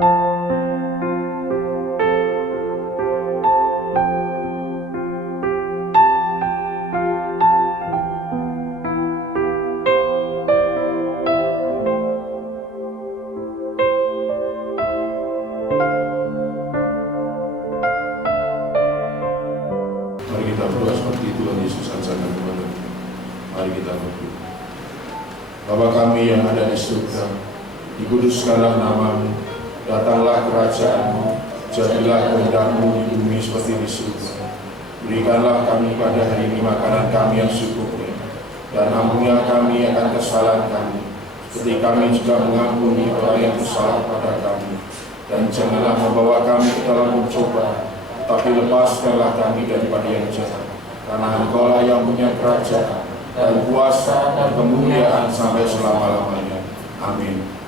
Mari kita berdoa seperti Tuhan Yesus ajarkan kepada kita. Mari kita berdoa. Bapa kami yang ada di surga, dikuduskanlah namamu, datanglah kerajaan-Mu, jadilah kehendak-Mu di bumi seperti di surga. Berikanlah kami pada hari ini makanan kami yang secukupnya, dan ampunilah kami akan kesalahan kami, seperti kami juga mengampuni orang yang bersalah pada kami. Dan janganlah membawa kami ke dalam pencobaan, tapi lepaskanlah kami daripada yang jahat. Karena Engkau-lah yang punya kerajaan dan kuasa dan kemuliaan sampai selama-lamanya. Amin.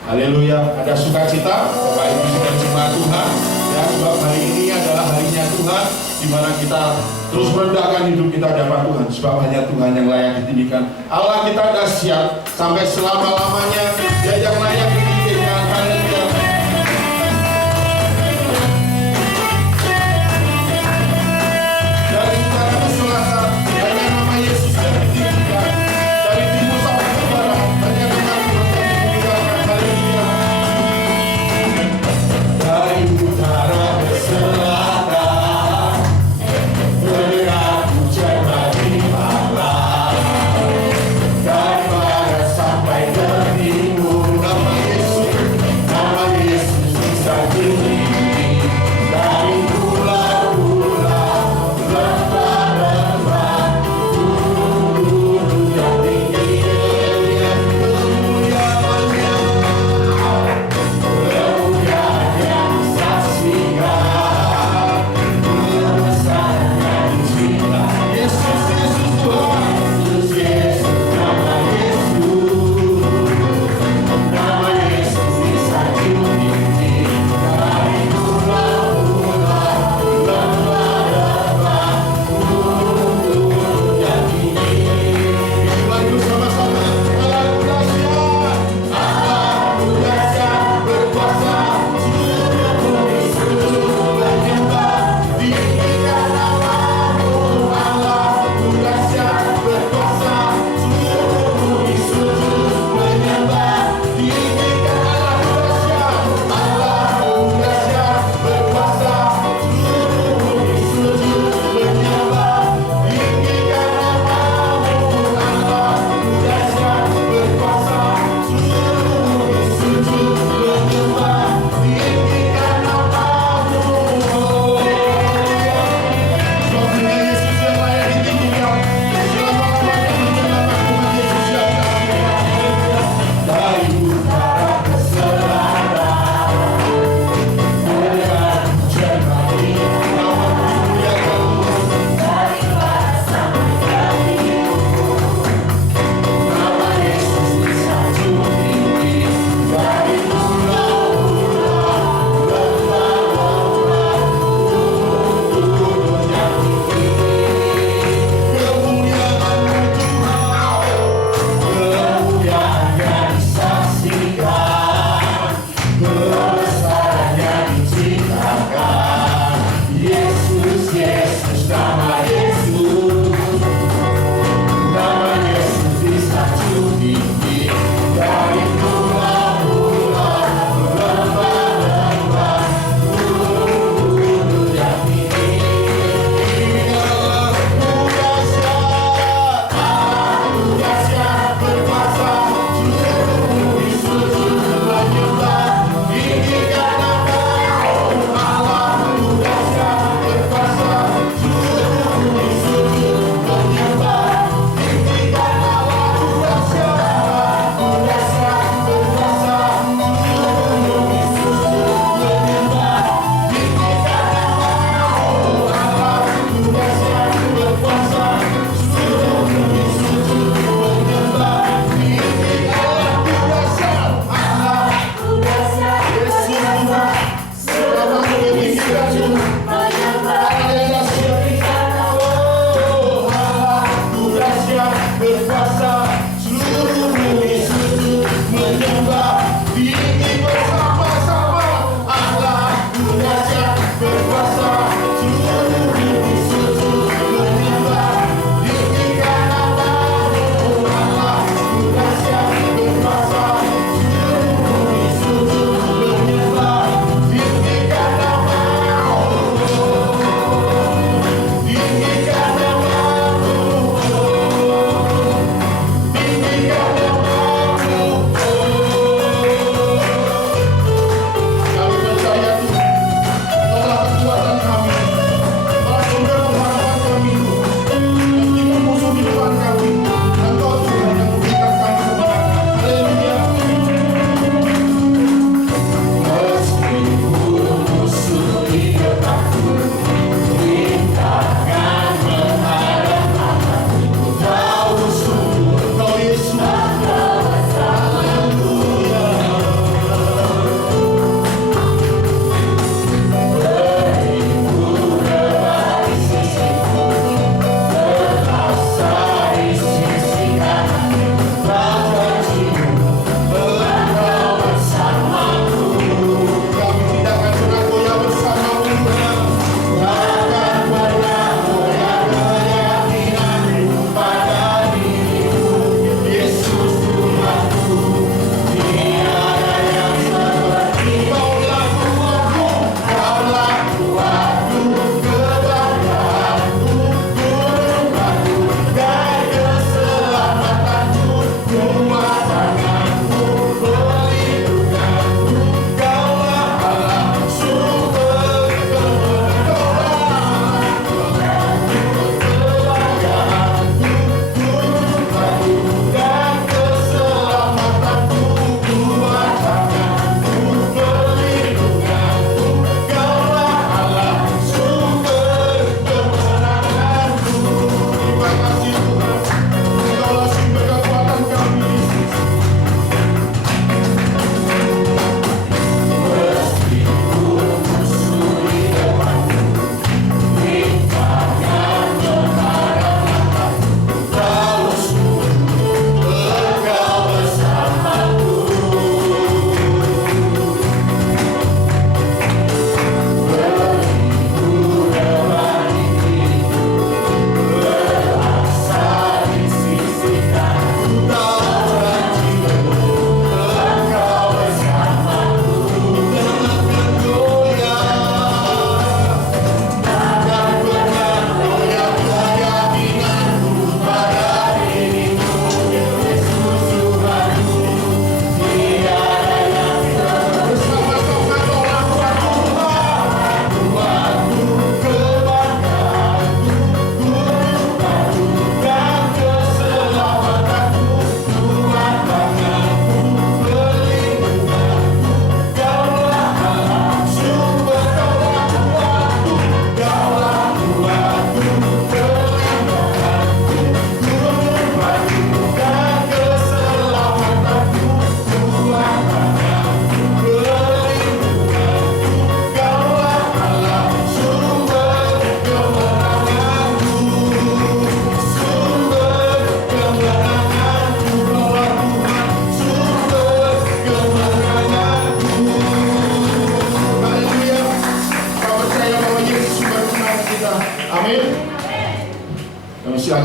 Haleluya. Ada sukacita Bapak Ibu dan jemaat Tuhan, ya, sebab hari ini adalah harinya Tuhan, di mana kita terus merendahkan hidup kita di hadapan Tuhan, sebab hanya Tuhan yang layak ditinggikan. Allah kita dahsyat sampai selama-lamanya, Dia yang layak ditinggikan. Haleluya. Dari utara ke selatan, hanya nama Yesus yang ditinggikan. Dari timur sampai ke barat, hanya nama Tuhan yang ditinggikan. Haleluya. Dari utara ke selatan, bergerak hujan bagi malam. Dari barat sampai ke timur.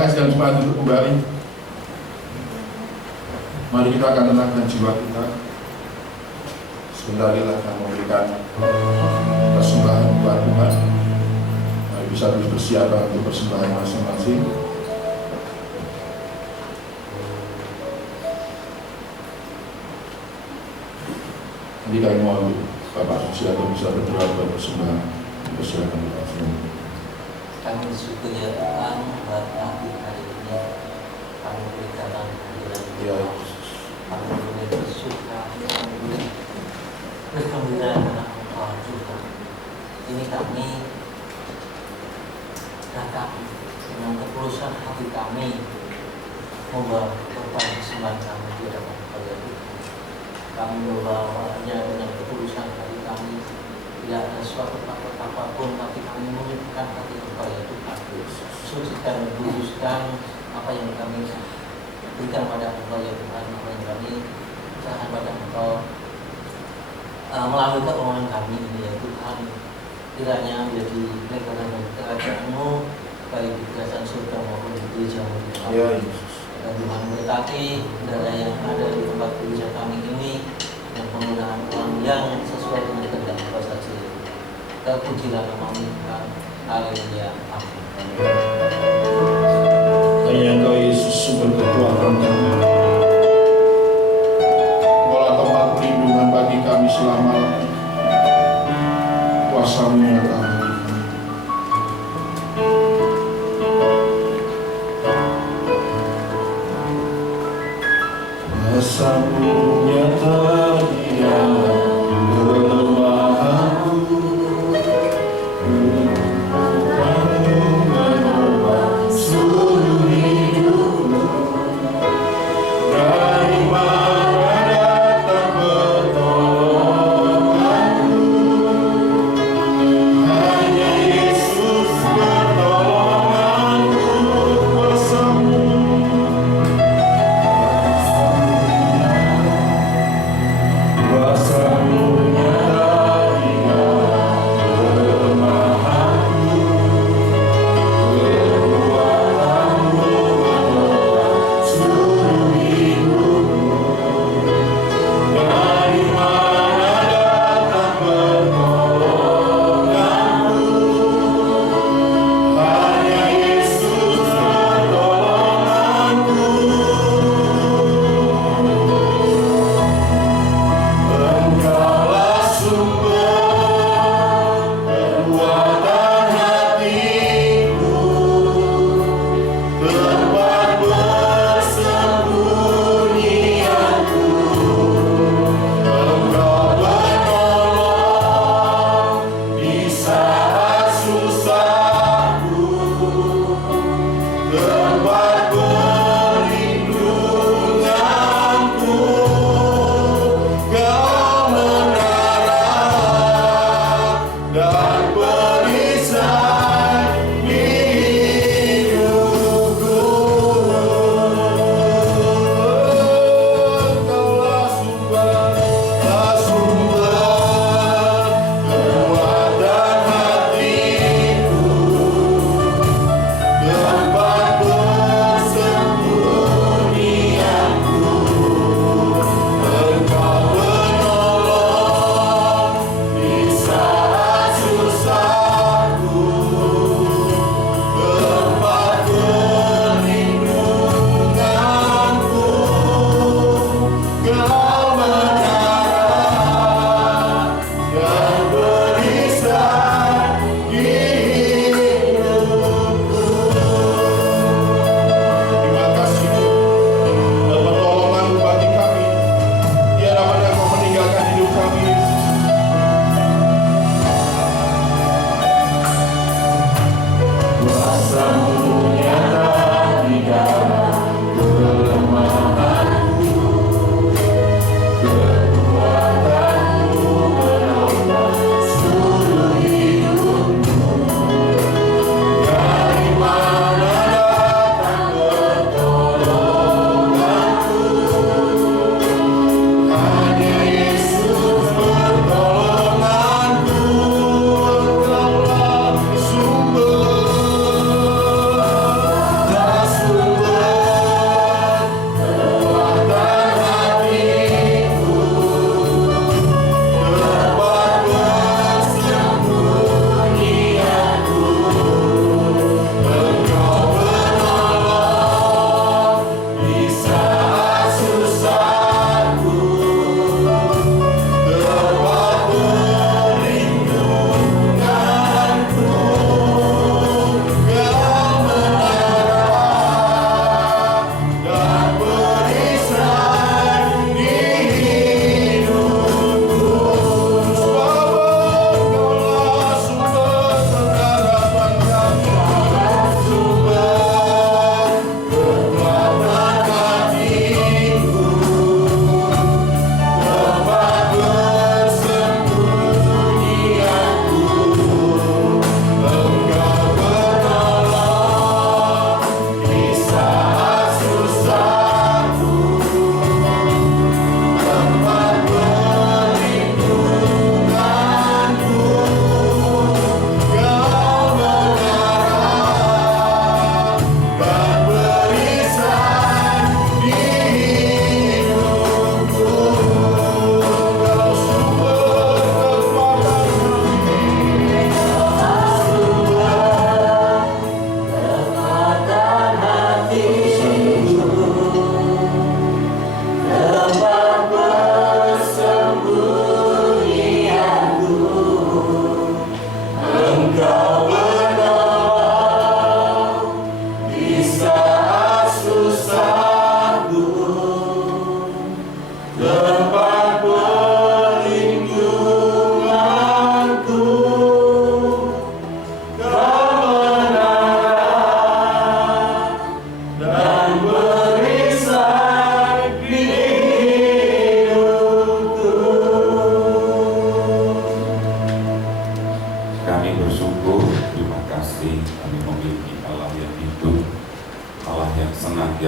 pakai sedang jemaat duduk kembali. Mari kita akan tenangkan jiwa kita. Sebentar kita akan memberikan persembahan buat Tuhan. Mari bisa bersiapkan untuk persembahan masing-masing. Nanti kami mohon Bapak Suci atau bisa berdoa buat persembahan. Persilakan Bapak Suci. Kami bersyukur ya Tuhan buat pagi hari ini. Kami berikan hadirat Tuhan. Kami boleh bersyukur, kami boleh bergembira dengan Engkau Tuhan. Ini kami datang dengan ketulusan hati kami membawa korban persembahan kami di hadapan Engkau ya Tuhan. Kami membawanya dengan ketulusan hati kami. Tidak ada suatu takut apapun, tapi kami menunjukkan hati Engkau ya Tuhan. Sucikan, kuduskan apa yang kami berikan pada Engkau ya Tuhan, apa yang kami serahkan pada Engkau melalui keuangan kami ini ya Tuhan. Kiranya menjadi lebaran dan kerajaan-Mu baik di kerajaan surga maupun di gereja-Mu ya Tuhan. Berkati saudara yang ada di tempat gereja kami ini yang penggunaan uang yang sesuai dengan kehendak Engkau saja. Terpujilah nama-Mu Tuhan. Haleluya. Amin. Hanya Engkau Yesus sumber kekuatan kami. Engkaulah tempat perlindungan bagi kami selama-lamanya. Kuasa-Mu nyata. Kuasa-Mu nyata di dalam kelemahanku. Kekuatan-Mu menopang seluruh hidupku. Dari mana datang pertolonganku?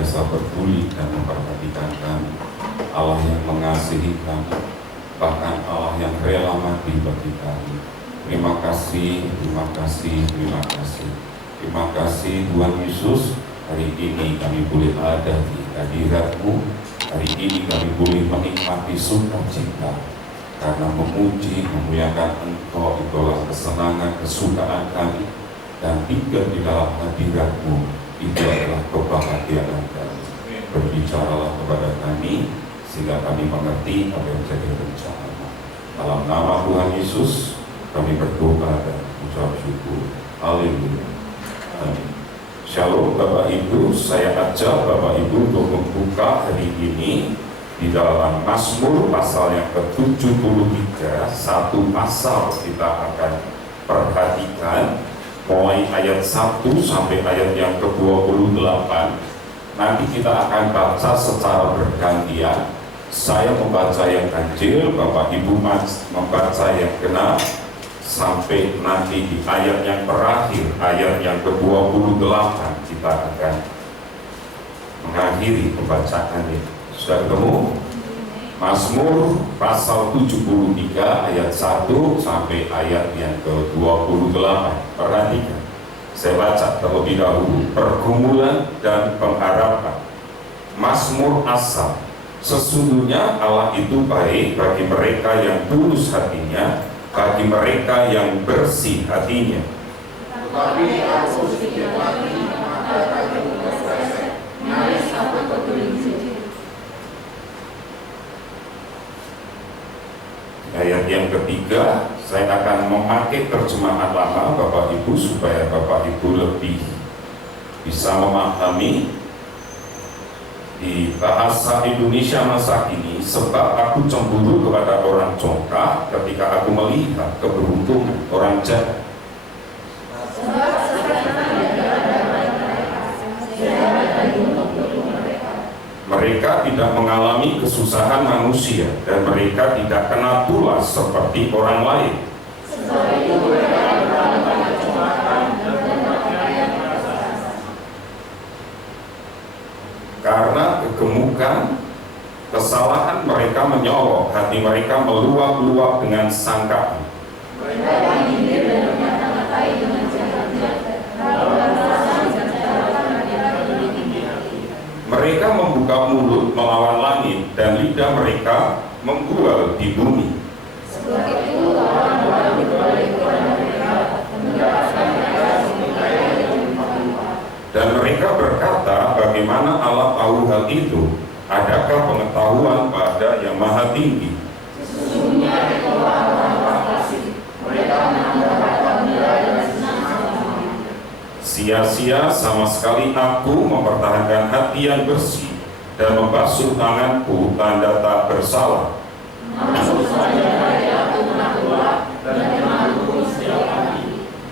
senantiasa peduli dan memperhatikan kami, Allah yang mengasihi kami, bahkan Allah yang rela mati bagi kami. Terima kasih, terima kasih, terima kasih. Terima kasih Tuhan Yesus, hari ini kami boleh ada di hadirat-Mu, hari ini kami boleh menikmati sukacita, karena memuji, memuliakan Engkau itulah kesenangan, kesukaan kami, dan tinggal di dalam hadirat-Mu itu adalah kebahagiaan kami. Berbicaralah kepada kami sehingga kami mengerti apa yang jadi rencana. Dalam nama Tuhan Yesus kami berdoa dan ucap syukur. Haleluya. Amin. Shalom Bapak Ibu, saya ajak Bapak Ibu untuk membuka hari ini di dalam Mazmur pasal yang ke-73. Satu pasal kita akan perhatikan mulai ayat 1 sampai ayat yang ke-28. Nanti kita akan baca secara bergantian. Saya membaca yang ganjil, Bapak Ibu membaca yang genap, sampai nanti di ayat yang terakhir, ayat yang ke-28 kita akan mengakhiri pembacaannya. Sudah ketemu? Mazmur pasal 73 ayat 1 sampai ayat yang ke-28. Perhatikan, saya baca terlebih dahulu. Pergumulan dan pengharapan. Mazmur Asaf. Sesungguhnya Allah itu baik bagi mereka yang tulus hatinya, bagi mereka yang bersih hatinya. Tetapi aku sedikit lagi mengatakan tugas saya, nyaris aku tergelincir. Ayat yang ketiga, saya akan memakai terjemahan lama Bapak Ibu supaya Bapak Ibu lebih bisa memahami di bahasa Indonesia masa kini. Sebab aku cemburu kepada orang congkak ketika aku melihat keberuntungan orang jahat. Mereka tidak mengalami kesusahan manusia, dan mereka tidak kena tulas seperti orang lain. Karena kegemukan kesalahan mereka menyolok, hati mereka meluap-luap dengan sangkaan. Mereka membuka mulut melawan langit, dan lidah mereka membual di bumi. Dan mereka berkata, bagaimana Allah tahu hal itu? Adakah pengetahuan pada yang maha tinggi? Sia-sia sama sekali aku mempertahankan hati yang bersih dan membasuh tanganku tanda tak bersalah.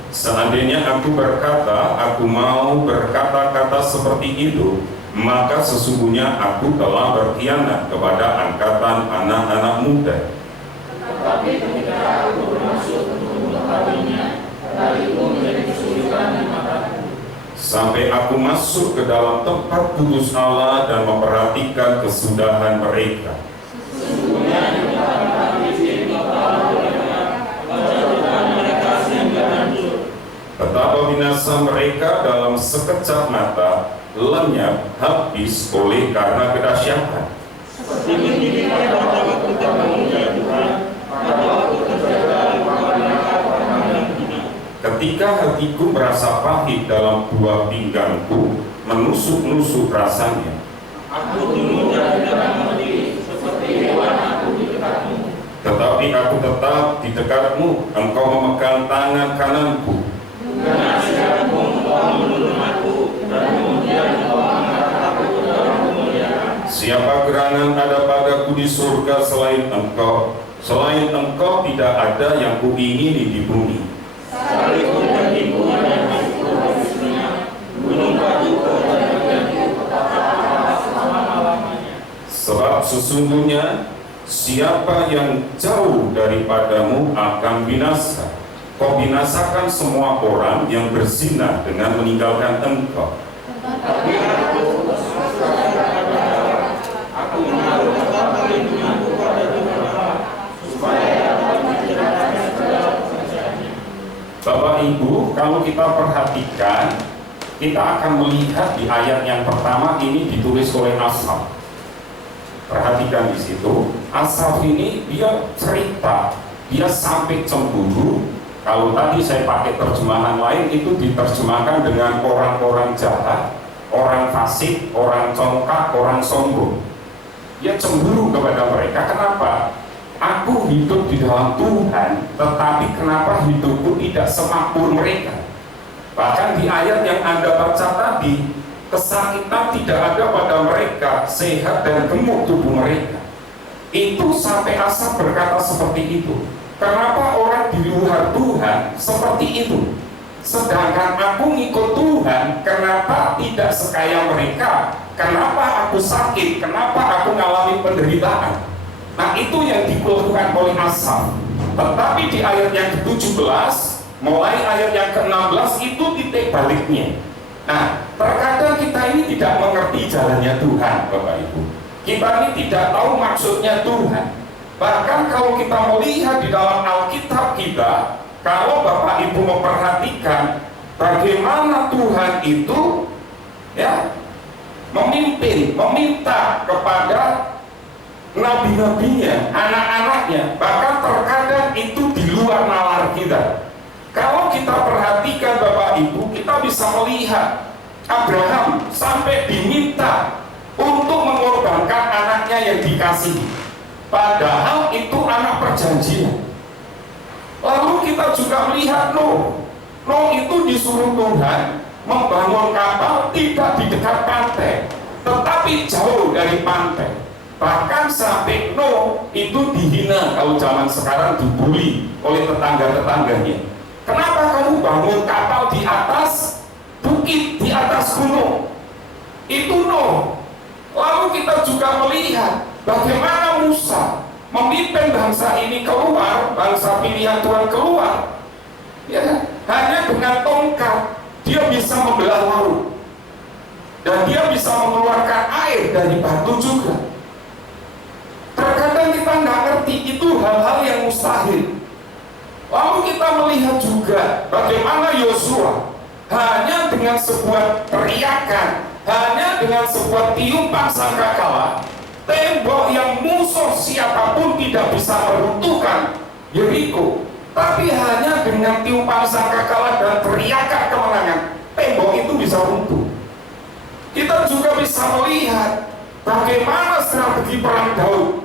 Seandainya aku berkata, aku mau berkata-kata seperti itu, maka sesungguhnya aku telah berkhianat kepada angkatan anak-anak muda. Tetapi ketika aku bermaksud untuk mengetahuinya, hariku menjadi kesulitan di mataku. Sampai aku masuk ke dalam tempat kudus Allah dan memperhatikan kesudahan mereka. Sesungguhnya di belakang kami mereka, wajah mereka sehingga hancur. Betapa binasa mereka dalam sekejap mata, lenyap habis oleh karena kedahsyatan. Seperti begini pada waktu kamu ya Tuhan, pada waktu terjaga kepada kita. Ketika hatiku merasa pahit dalam buah pinggangku, menusuk-nusuk rasanya. Aku dulu tidak mengerti, seperti hewan aku di dekatmu. Tetapi aku tetap di dekatmu, engkau memegang tangan kananku. Dengan siapmu engkau menuntun aku, dan kemudian engkau mengangkat aku ke dalam kemuliaan. Siapa gerangan ada padaku di surga selain engkau? Selain engkau tidak ada yang kuingini di bumi. Sekalipun kakiku dan kakiku habisnya, gunung batuku dan bagianku tetap selama-lamanya. Sebab sesungguhnya siapa yang jauh daripadamu akan binasa. Kau binasakan semua orang yang berzina dengan meninggalkan engkau. Tapi aku Ibu, kalau kita perhatikan, kita akan melihat di ayat yang pertama ini ditulis oleh Asaf. Perhatikan di situ, Asaf ini dia cerita, dia sampai cemburu. Kalau tadi saya pakai terjemahan lain itu diterjemahkan dengan orang-orang jahat, orang fasik, orang congkak, orang sombong. Dia cemburu kepada mereka. Kenapa? Aku hidup di dalam Tuhan, tetapi kenapa hidupku tidak semakmur mereka? Bahkan di ayat yang Anda baca tadi, kesakitan tidak ada pada mereka, sehat dan gemuk tubuh mereka. Itu sampai Asaf berkata seperti itu. Kenapa orang di luar Tuhan seperti itu? Sedangkan aku ngikut Tuhan, kenapa tidak sekaya mereka? Kenapa aku sakit? Kenapa aku mengalami penderitaan? Nah, itu yang dikeluhkan oleh Asaf. Tetapi di ayat yang ke-17, mulai ayat yang ke-16 itu titik baliknya. Nah, terkadang kita ini tidak mengerti jalannya Tuhan, Bapak Ibu. Kita ini tidak tahu maksudnya Tuhan. Bahkan kalau kita melihat di dalam Alkitab kita, kalau Bapak Ibu memperhatikan bagaimana Tuhan itu memimpin, meminta kepada nabi-nabinya, anak-anaknya, bahkan terkadang itu di luar nalar kita. Kalau kita perhatikan Bapak Ibu, kita bisa melihat Abraham sampai diminta untuk mengorbankan anaknya yang dikasihi, padahal itu anak perjanjian. Lalu kita juga melihat Nuh itu disuruh Tuhan membangun kapal tidak di dekat pantai, tetapi jauh dari pantai. Bahkan sampai Nuh itu dihina, kalau zaman sekarang dibully oleh tetangga-tetangganya. Kenapa kamu bangun kapal di atas bukit, di atas gunung? Itu Nuh. Lalu kita juga melihat bagaimana Musa memimpin bangsa ini keluar, bangsa pilihan Tuhan keluar. Ya, hanya dengan tongkat dia bisa membelah laut, dan dia bisa mengeluarkan air dari batu juga. Terkadang kita nggak ngerti itu hal-hal yang mustahil. Lalu kita melihat juga bagaimana Yosua hanya dengan sebuah teriakan, hanya dengan sebuah tiupan sangkakala, tembok yang musuh siapapun tidak bisa meruntuhkan Yeriko. Tapi hanya dengan tiupan sangkakala dan teriakan kemenangan, tembok itu bisa runtuh. Kita juga bisa melihat bagaimana strategi perang Daud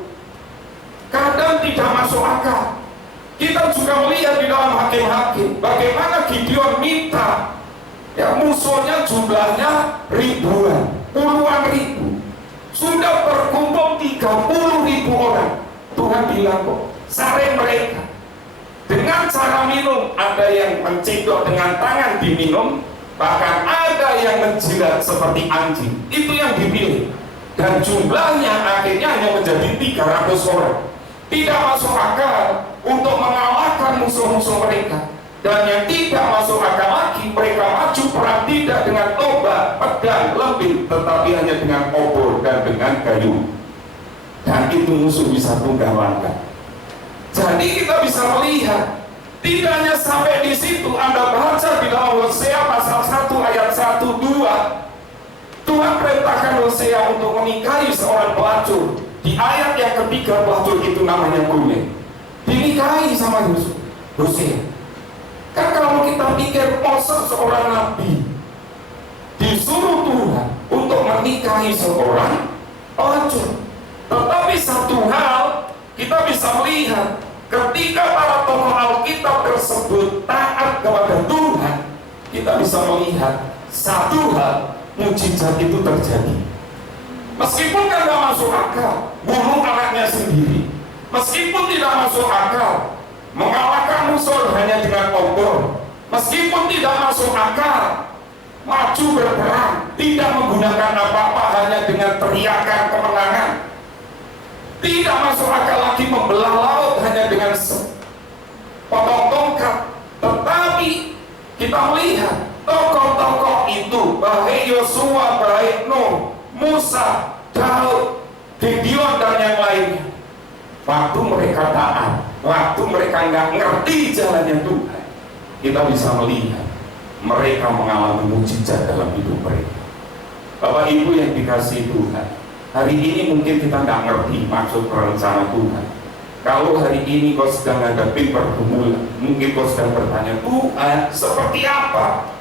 kadang tidak masuk akal. Kita juga melihat di dalam Hakim-Hakim bagaimana Gideon minta musuhnya jumlahnya ribuan, puluhan ribu, sudah berkumpul 30.000 orang. Tuhan bilang kok saring mereka dengan cara minum, ada yang menciduk dengan tangan diminum, bahkan ada yang menjilat seperti anjing. Itu yang dipilih, dan jumlahnya akhirnya hanya menjadi 300 orang. Tidak masuk akal untuk mengalahkan musuh-musuh mereka. Dan yang tidak masuk akal lagi, mereka maju perang tidak dengan tombak, pedang, lembing, tetapi hanya dengan obor dan dengan kayu. Dan itu musuh bisa tunggang langkah. Jadi kita bisa melihat, tidak hanya sampai di situ. Anda baca di dalam Hosea pasal 1 ayat 1-2, Tuhan perintahkan Hosea untuk menikahi seorang pelacur. Di ayat yang ketiga, pelacur itu namanya Gune, dinikahi sama Hosea. Kan kalau kita pikir masa seorang nabi disuruh Tuhan untuk menikahi seorang pelacur. Tetapi satu hal kita bisa melihat, ketika para tokoh Alkitab tersebut taat kepada Tuhan, kita bisa melihat satu hal, mujizat itu terjadi. Meskipun kan tidak masuk akal, bunuh anaknya sendiri. Meskipun tidak masuk akal, mengalahkan musuh hanya dengan obor. Meskipun tidak masuk akal, maju berperang, tidak menggunakan apa-apa, hanya dengan teriakan kemenangan. Tidak masuk akal lagi membelah laut hanya dengan potong tongkat. Tetapi kita melihat tokoh-tokoh itu, baik Yosua, baik Nuh, Musa, Daud, Gideon dan yang lainnya, waktu mereka taat, waktu mereka nggak ngerti jalannya Tuhan, kita bisa melihat mereka mengalami mujizat dalam hidup mereka. Bapak Ibu yang dikasihi Tuhan, hari ini mungkin kita nggak ngerti maksud rencana Tuhan. Kalau hari ini kau sedang menghadapi pergumulan, mungkin kau sedang bertanya, Tuhan seperti apa?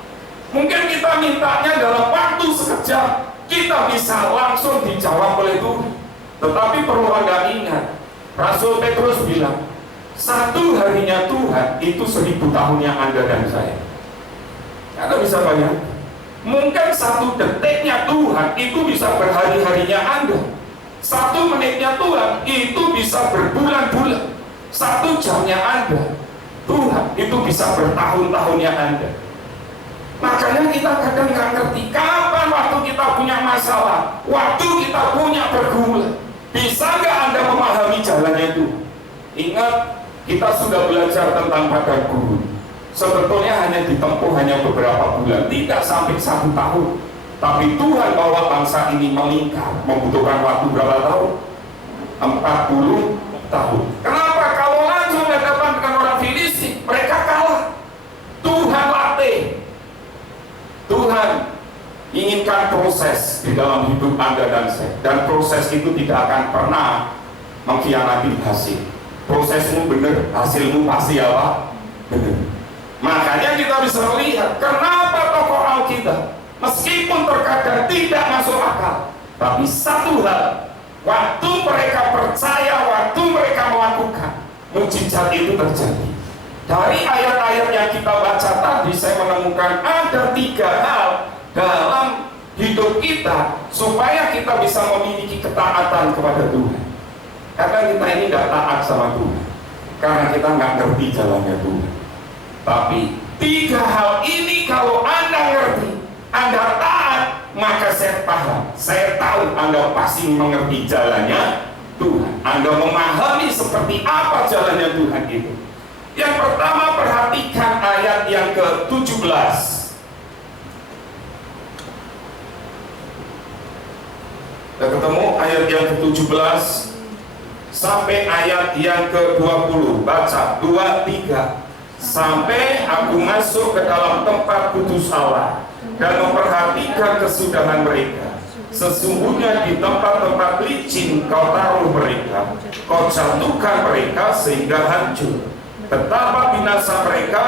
Mungkin kita mintanya dalam waktu sekejap, kita bisa langsung dijawab oleh Tuhan. Tetapi perlu Anda ingat, Rasul Petrus bilang, satu harinya Tuhan itu 1000 tahun yang Anda dan saya. Anda bisa bayangkan, mungkin 1 detiknya Tuhan itu bisa berhari-harinya Anda. 1 menitnya Tuhan itu bisa berbulan-bulan. 1 jamnya Anda, Tuhan itu bisa bertahun-tahunnya Anda. Makanya kita kadang nggak ngerti kapan waktu kita punya masalah, waktu kita punya pergumulan. Bisa nggak Anda memahami jalannya Tuhan? Ingat, kita sudah belajar tentang padang gurun. Sebetulnya hanya ditempuh hanya beberapa bulan, tidak sampai 1 tahun. Tapi Tuhan bawa bangsa ini melingkar, membutuhkan waktu berapa tahun? 40 tahun. Kenapa? Kalau langsung berhadapan dengan orang Filistin, mereka kalah. Tuhan latih. Tuhan inginkan proses di dalam hidup Anda dan saya. Dan proses itu tidak akan pernah mengkhianati hasil. Prosesmu benar, hasilmu pasti apa? Benar. Makanya kita bisa melihat kenapa tokoh Alkitab meskipun terkadang tidak masuk akal, tapi satu hal, waktu mereka percaya, waktu mereka melakukan, mujizat itu terjadi. Dari ayat-ayat yang kita baca tadi, saya menemukan ada 3 hal dalam hidup kita supaya kita bisa memiliki ketaatan kepada Tuhan. Karena kita ini tidak taat sama Tuhan, karena kita nggak ngerti jalannya Tuhan. Tapi 3 hal ini kalau Anda ngerti, Anda taat, maka saya paham, saya tahu Anda pasti mengerti jalannya Tuhan. Anda memahami seperti apa jalannya Tuhan itu. Yang pertama, perhatikan ayat yang ke-17. Kita ketemu ayat yang ke-17 sampai ayat yang ke-20. Baca 2, 3. Sampai aku masuk ke dalam tempat kudus Allah dan memperhatikan kesudahan mereka. Sesungguhnya di tempat-tempat licin kau taruh mereka, kau jatuhkan mereka sehingga hancur. Betapa binasa mereka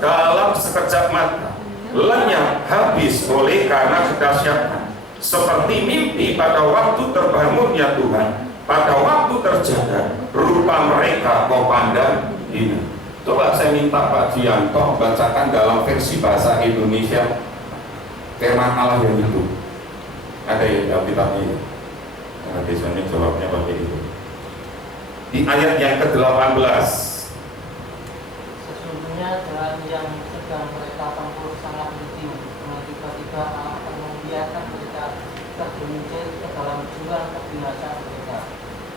dalam sekejap mata, lenyap habis oleh karena kedahsyatan. Seperti mimpi pada waktu terbangunnya Tuhan, pada waktu terjaga, rupa mereka kau pandang hina. Coba saya minta Pak Gianto bacakan dalam versi bahasa Indonesia firman Allah yang itu. Ada ya Alkitabnya? Nah, biasanya jawabnya pakai itu. Di ayat yang ke-18. Sesungguhnya jalan yang sedang mereka tempuh sangat licin, karena tiba-tiba Allah akan membiarkan mereka tergelincir ke dalam jurang kebinasaan mereka.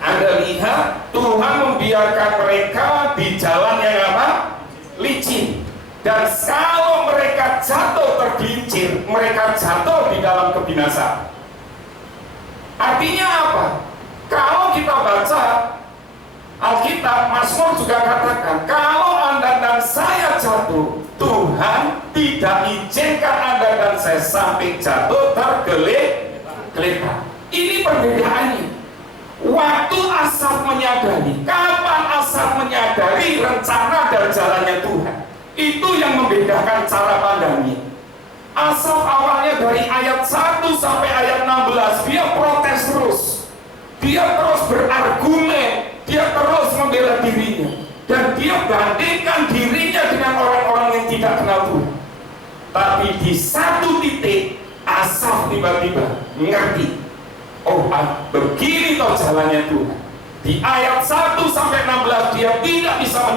Anda lihat, Tuhan membiarkan mereka di jalan yang apa? Licin. Dan kalau mereka jatuh tergelincir, mereka jatuh di dalam kebinasaan. Artinya apa? Kalau kita baca Alkitab, Mazmur juga katakan, kalau Anda dan saya jatuh, Tuhan tidak izinkan Anda dan saya sampai jatuh tergeletak. Ini perbedaannya. Waktu Asaf menyadari, kapan Asaf menyadari rencana dan jalannya Tuhan, itu yang membedakan cara pandangnya. Asaf awalnya dari ayat 1 sampai ayat 16, dia protes terus, dia terus berargumen, dia terus membela dirinya, dan dia bandingkan dirinya dengan orang-orang yang tidak kenal Tuhan. Tapi di satu titik Asaf tiba-tiba mengerti, oh begini toh jalannya Tuhan. Di ayat 1 sampai 16 dia tidak bisa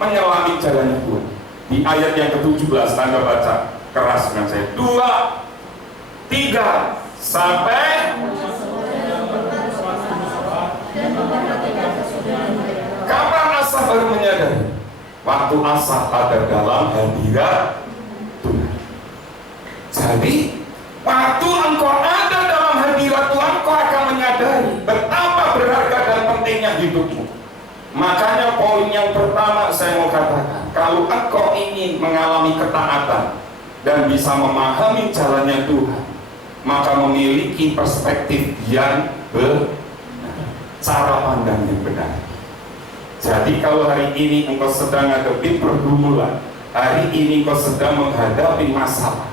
menyelami jalannya Tuhan. Di ayat yang ke-17 Anda baca keras dengan saya. 2, 3 sampai. Kapan Asaf baru menyadari? Waktu Asaf ada dalam hadirat Tuhan. Jadi waktu engkau ada dalam hadirat Tuhan, kau akan menyadari betapa berharga dan pentingnya hidupmu. Makanya poin yang pertama saya mau katakan, kalau engkau ingin mengalami ketaatan dan bisa memahami jalannya Tuhan, maka memiliki perspektif yang benar, cara pandang yang benar. Jadi kalau hari ini engkau sedang menghadapi pergumulan, hari ini engkau sedang menghadapi masalah,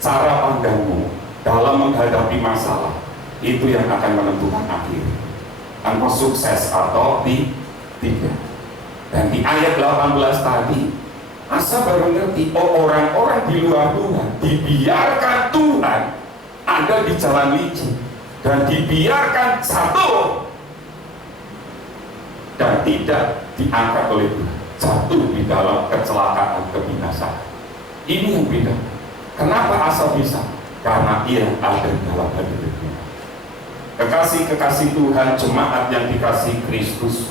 cara pandangmu dalam menghadapi masalah itu yang akan menentukan akhir engkau sukses atau tidak. Dan di ayat 18 tadi Asa baru ngerti, oh orang-orang di luar Tuhan dibiarkan Tuhan ada di jalan licin dan dibiarkan satu dan tidak diangkat oleh Tuhan, jatuh di dalam kecelakaan kebinasaan. Ini yang beda. Kenapa Asa bisa? Karena ia ada di dalam hadirat Tuhan. Kekasih-kekasih Tuhan, jemaat yang dikasih Kristus,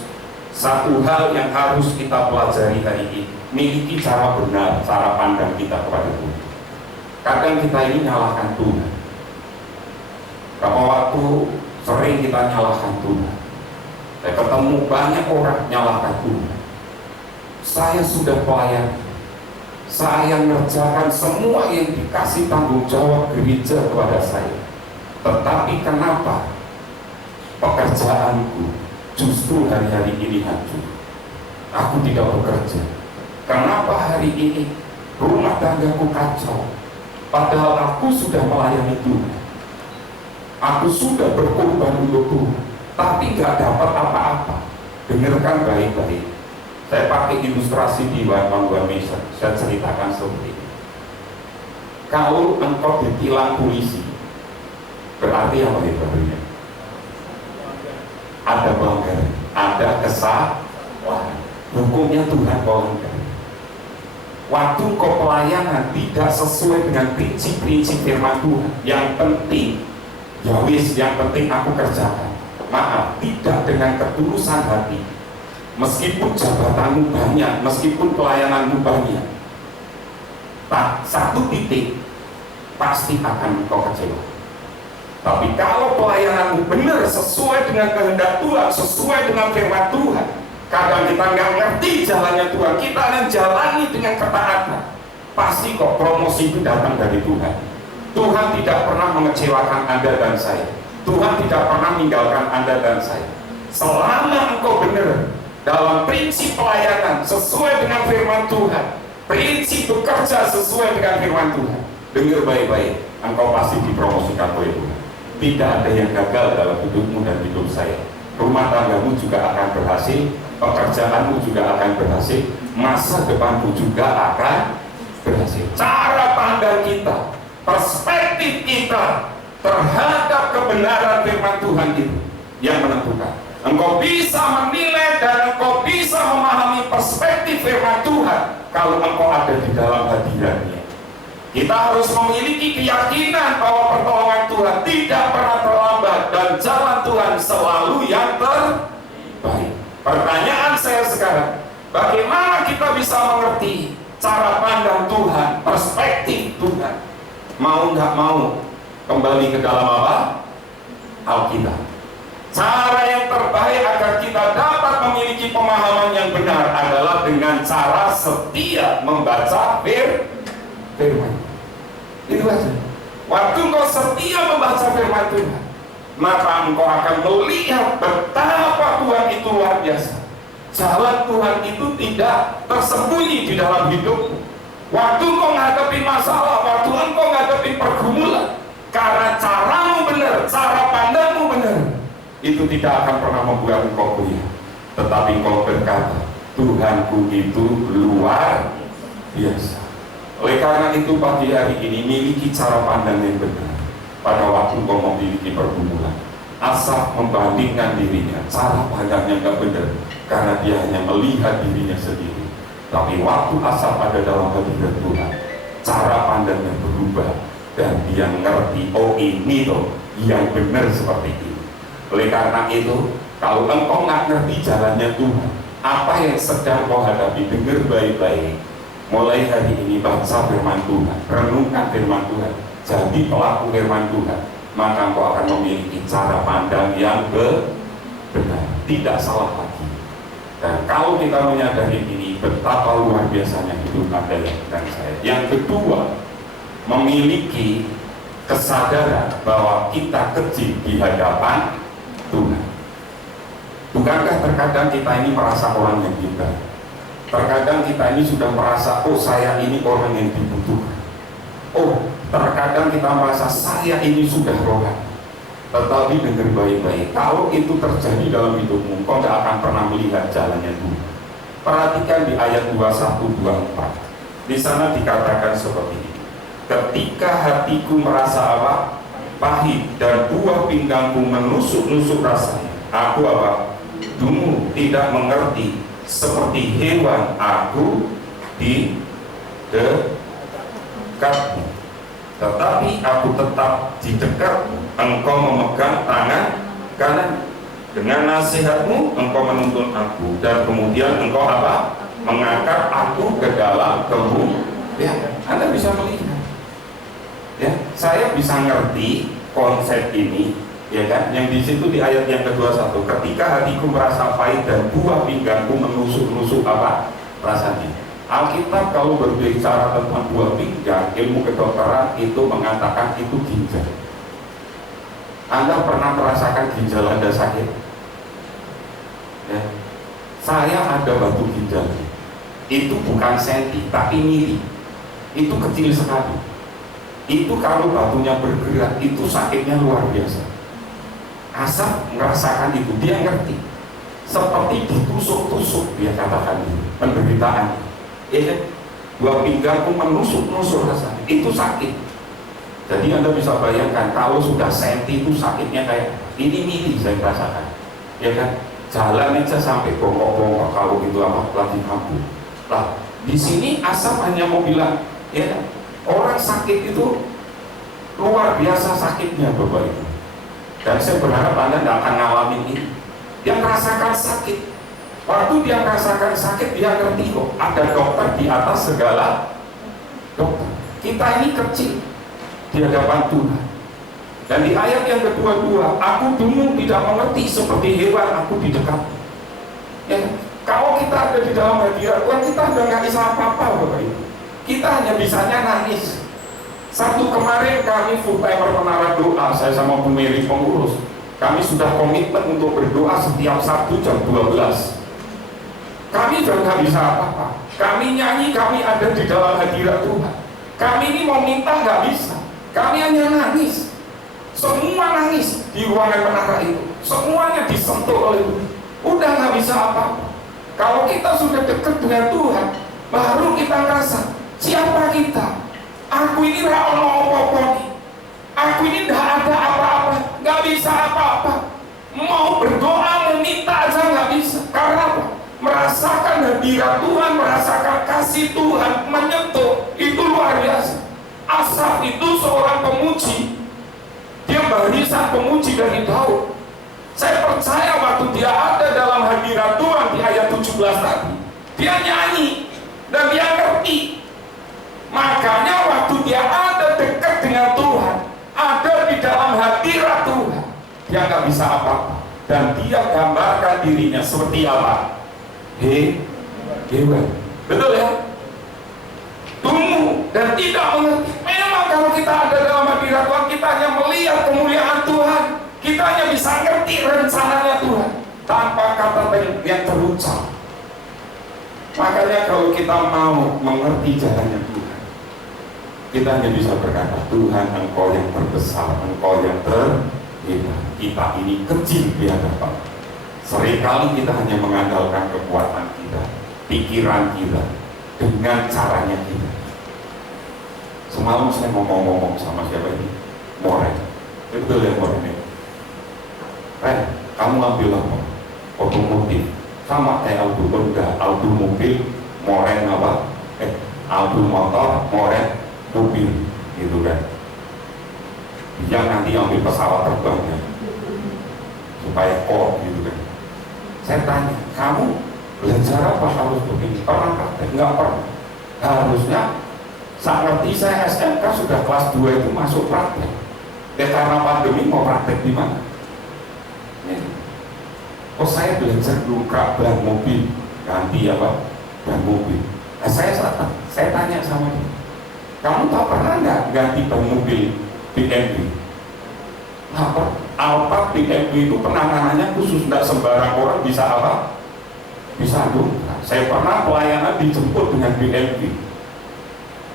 satu hal yang harus kita pelajari hari ini, miliki cara benar, cara pandang kita kepada Tuhan. Kadang kita ini nyalahkan Tuhan. Beberapa waktu sering kita nyalahkan Tuhan. Saya ketemu banyak orang nyalahkan Tuhan. Saya sudah pelayan, saya mengerjakan semua yang dikasih tanggung jawab gereja kepada saya. Tetapi kenapa pekerjaanku justru hari-hari ini hancur? Aku tidak bekerja. Kenapa hari ini rumah tanggaku kacau? Padahal aku sudah melayani Tuhan. Aku sudah berkorban untuk Tuhan, tapi nggak dapat apa-apa. Dengarkan baik-baik. Saya pakai ilustrasi di One Mission. Saya ceritakan seperti ini. Kalau engkau ditilang polisi, berarti apa itu? Ada pelanggaran, ada kesalahan. Hukumnya Tuhan pelanggar. Waktu kau pelayanan tidak sesuai dengan prinsip-prinsip firman Tuhan, yang penting, ya wis, yang penting aku kerjakan. Maaf, tidak dengan ketulusan hati. Meskipun jabatanmu banyak, meskipun pelayananmu banyak, tak satu titik pasti akan kau kecewa. Tapi kalau pelayananmu benar sesuai dengan kehendak Tuhan, sesuai dengan firman Tuhan, kadang kita nggak ngerti jalannya Tuhan, kita akan jalani dengan ketaatan, pasti kok promosi itu datang dari Tuhan. Tuhan tidak pernah mengecewakan Anda dan saya. Tuhan tidak pernah meninggalkan Anda dan saya. Selama engkau benar dalam prinsip pelayanan sesuai dengan firman Tuhan, prinsip bekerja sesuai dengan firman Tuhan, dengar baik-baik, engkau pasti dipromosikan oleh Tuhan. Tidak ada yang gagal dalam hidupmu dan hidup saya. Rumah tanggamu juga akan berhasil, pekerjaanmu juga akan berhasil, masa depanmu juga akan berhasil. Cara pandang kita, perspektif kita terhadap kebenaran firman Tuhan itu yang menentukan. Engkau bisa menilai dan engkau bisa memahami perspektif firman Tuhan kalau engkau ada di dalam hadiratnya. Kita harus memiliki keyakinan bahwa pertolongan Tuhan tidak pernah terlambat dan jalan Tuhan selalu yang terbaik. Pertanyaan saya sekarang, bagaimana kita bisa mengerti cara pandang Tuhan, perspektif Tuhan? Mau nggak mau kembali ke dalam apa? Alkitab. Cara yang terbaik agar kita dapat memiliki pemahaman yang benar adalah dengan cara setia membaca firman. Itu aja. Waktu engkau setia membaca firman Tuhan, maka engkau akan melihat betapa Tuhan itu luar biasa. Jalan Tuhan itu tidak tersembunyi di dalam hidupmu. Waktu engkau menghadapi masalah, waktu engkau menghadapi pergumulan, karena caramu benar, cara pandangmu benar, itu tidak akan pernah membuat engkau goyah. Tetapi engkau berkata, Tuhanku itu luar biasa. Oleh karena itu pagi hari ini miliki cara pandang yang benar. Pada waktu engkau memiliki pergumulan, Asaf membandingkan dirinya, cara pandangnya tidak benar, karena dia hanya melihat dirinya sendiri. Tapi waktu Asaf ada dalam hadirat Tuhan, cara pandangnya berubah dan dia ngerti, oh ini loh yang benar seperti ini. Oleh karena itu, kalau engkau nggak ngerti jalannya Tuhan, apa yang sedang kau hadapi, dengar baik-baik. Mulai hari ini baca firman Tuhan, renungkan firman Tuhan, jadi pelaku firman Tuhan, maka engkau akan memiliki cara pandang yang benar, tidak salah lagi. Dan kalau kita menyadari ini, betapa luar biasanya hidup Anda dan saya. Yang kedua, memiliki kesadaran bahwa kita kecil di hadapan Tuhan. Bukankah terkadang kita ini merasa orang yang hebat? Terkadang kita ini sudah merasa, oh saya ini orang yang dibutuhkan. Oh, terkadang kita merasa saya ini sudah rohani. Tetapi dengar baik-baik, kalau itu terjadi dalam hidupmu, kau tidak akan pernah melihat jalannya Tuhan. Perhatikan di ayat 21-24. Di sana dikatakan seperti ini. Ketika hatiku merasa apa? Pahit, dan buah pinggangku menusuk-nusuk rasanya. Aku apa? Dungu, tidak mengerti. Seperti hewan aku di dekatmu. Tetapi aku tetap di dekatmu. Engkau memegang tangan kanan. Dengan nasihatmu engkau menuntun aku. Dan kemudian engkau apa? Mengangkat aku ke dalam kemuliaan. Ya, Anda bisa melihat. Ya, saya bisa ngerti konsep ini, ya kan? Yang di situ di ayat yang ke-21, ketika hatiku merasa pahit dan buah pinggangku menusuk-nusuk apa? Rasanya. Alkitab kalau berbicara tentang buah pinggang, ilmu kedokteran itu mengatakan itu ginjal. Anda pernah merasakan ginjal Anda sakit? Ya. Saya ada batu ginjal. Itu bukan senti, tapi mili. Itu kecil sekali. Itu kalau batunya bergerak, itu sakitnya luar biasa. Asap merasakan itu, dia ngerti. Seperti ditusuk-tusuk, dia katakan itu, penderitaan. Ya, buah pinggangku menusuk-nusuk rasanya, itu sakit. Jadi Anda bisa bayangkan kalau sudah senti itu sakitnya kayak ini mili saya rasakan, ya kan? Jalan aja sampai bongkok-bongkok kalau gitu apa lagi kambuh. Lah di sini asam hanya mau bilang, ya kan? Orang sakit itu luar biasa sakitnya Bapak Ibu. Dan saya berharap Anda tidak akan ngalamin ini. Dia merasakan sakit. Waktu dia merasakan sakit, dia ngerti kok ada dokter di atas segala dokter. Kita ini kecil di hadapan Tuhan. Dan di ayat yang kedua, aku dulu tidak mengerti seperti hewan aku di dekat. Ya, kalau kita ada di dalam hadirat Tuhan, kita udah nggak bisa apa-apa Bapak Ibu. Kita hanya bisanya nangis. Sabtu kemarin kami full timer menara doa, saya sama Bu Mary pengurus. Kami sudah komitmen untuk berdoa setiap Sabtu jam 12. Kami juga nggak bisa apa-apa. Kami nyanyi, kami ada di dalam hadirat Tuhan. Kami ini mau minta nggak bisa. Kami hanya nangis. Semua nangis di ruangan menara itu. Semuanya disentuh oleh Tuhan. Udah nggak bisa apa-apa. Kalau kita sudah dekat dengan Tuhan, baru kita ngerasa siapa kita. Aku ini nggak ono-ono. Aku ini nggak ada apa-apa. Nggak bisa apa-apa. Mau berdoa, meminta aja nggak bisa. Karena apa? Merasakan hadirat Tuhan, merasakan kasih Tuhan menyentuh, itu luar biasa. Asaf itu seorang pemuji, dia barisan pemuji dari Daud. Saya percaya waktu dia ada dalam hadirat Tuhan di ayat 17 tadi, dia nyanyi dan dia ngerti. Makanya waktu dia ada dekat dengan Tuhan, ada di dalam hadirat Tuhan, dia nggak bisa apa-apa. Dan dia gambarkan dirinya seperti apa? Hewan. Betul ya? Tunggu dan tidak mengerti. Memang kalau kita ada dalam hadirat Tuhan, kita hanya melihat kemuliaan Tuhan. Kita hanya bisa ngerti rencananya Tuhan tanpa kata yang terucap. Makanya kalau kita mau mengerti jalannya Tuhan, kita hanya bisa berkata, Tuhan Engkau yang terbesar, Engkau yang terhebat. Kita ini kecil di hadapan. Seringkali kita hanya mengandalkan kekuatan kita, pikiran kita, dengan caranya kita. Semalam saya mau ngomong sama siapa ini? Moren. Betul ya Moren ini? Ren, kamu ambil apa? Otomotif. Sama kayak auto benda, auto mobil, Moren apa? Auto motor, Moren mobil. Gitu kan. Yang nanti ambil pesawat terbangnya. Supaya kok gitu kan. Saya tanya, kamu belajar apa harus begini? Pernah praktek? Enggak pernah. Harusnya saat ngerti saya SMK sudah kelas 2 itu masuk praktek. Ya karena pandemi mau praktek di mana? Oh saya belajar dongkrak ban mobil, ganti apa? Ban mobil. Nah, saya tanya sama dia, kamu tak pernah nggak ganti ban mobil BMW? Nah, Alphard BMW itu penanganannya khusus, nggak sembarang orang bisa apa? Bisa dongkrak. Saya pernah pelayanan dijemput dengan BMW,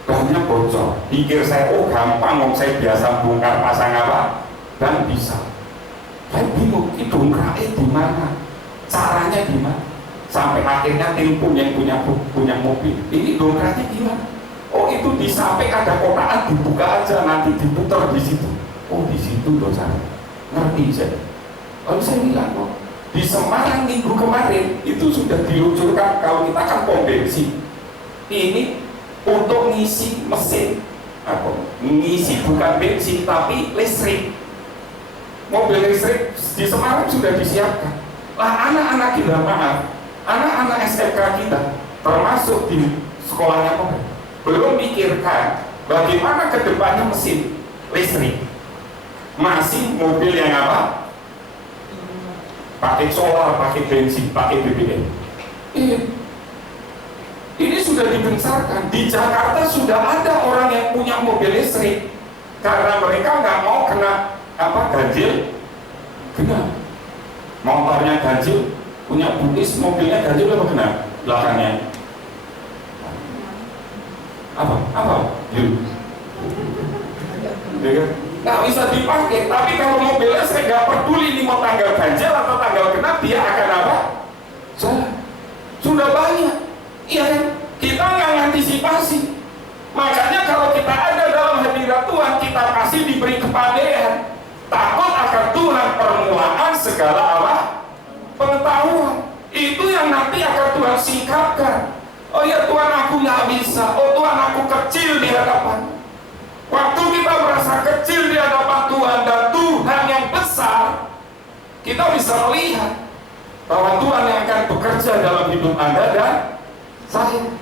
bannya bocor. Pikir saya, oh gampang, saya biasa bongkar pasang apa? Dan bisa. Saya bingung, itu dongkraknya di mana? Caranya gimana? Sampai akhirnya telepon yang punya mobil. Ini dongkraknya gimana? Oh itu di samping ada kotaan, dibuka aja, nanti diputar di situ. Oh di situ loh cara. Ngerti saya. Lalu saya bilang, oh, di Semarang minggu kemarin itu sudah diluncurkan, kalau kita kan pom bensin. Ini untuk ngisi mesin, ngisi bukan bensin tapi listrik. Mobil listrik di Semarang sudah disiapkan. Lah anak-anak kita, maaf, anak-anak SMK kita termasuk di sekolahnya belum pikirkan bagaimana kedepannya mesin listrik. Masih mobil yang apa? Pakai solar, pakai bensin, pakai BBM. Ini sudah digencarkan. Di Jakarta sudah ada orang yang punya mobil listrik karena mereka nggak mau kena apa ganjil genap. Motornya ganjil, punya butis, mobilnya ganjil apa kena belakangnya? Apa? Yuk. Nggak bisa dipakai. Tapi kalau mobilnya saya nggak peduli ini mau tanggal ganjil atau tanggal genap, dia akan apa? Sudah banyak. Iya kan? Kita nggak antisipasi. Makanya kalau kita ada dalam hadirat Tuhan, kita pasti diberi kepandaian. Takut akan Tuhan, permulaan segala apa? Pengetahuan. Itu yang nanti akan Tuhan singkapkan. Oh ya Tuhan, aku nggak bisa. Oh Tuhan, aku kecil di hadapan. Waktu kita merasa kecil di hadapan Tuhan dan Tuhan yang besar, kita bisa melihat bahwa Tuhan yang akan bekerja dalam hidup Anda dan saya.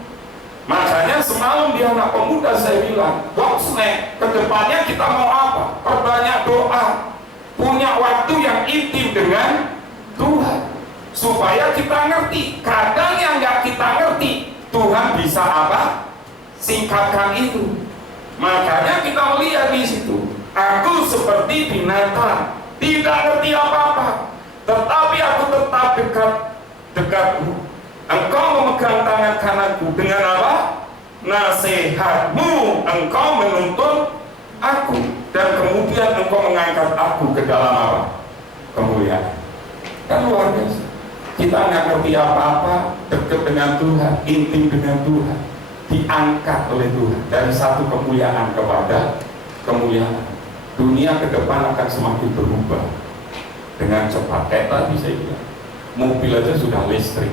Makanya semalam di anak pemuda saya bilang, Boxnet, kedepannya kita mau apa? Perbanyak doa, punya waktu yang intim dengan Tuhan, supaya kita ngerti. Kadang yang nggak kita ngerti, Tuhan bisa apa? Singkapkan itu. Makanya kita melihat di situ, aku seperti binatang, tidak ngerti apa-apa, tetapi aku tetap dekatmu. Engkau memegang tangan kananku dengan apa? Nasihatmu, engkau menuntun aku, dan kemudian engkau mengangkat aku ke dalam apa? Kemuliaan. Kan luar biasa. Kita nggak ngerti apa-apa, dekat dengan Tuhan, intim dengan Tuhan, diangkat oleh Tuhan dari satu kemuliaan kepada kemuliaan. Dunia ke depan akan semakin berubah dengan cepat. Kayak tadi saya bilang, mobil aja sudah listrik.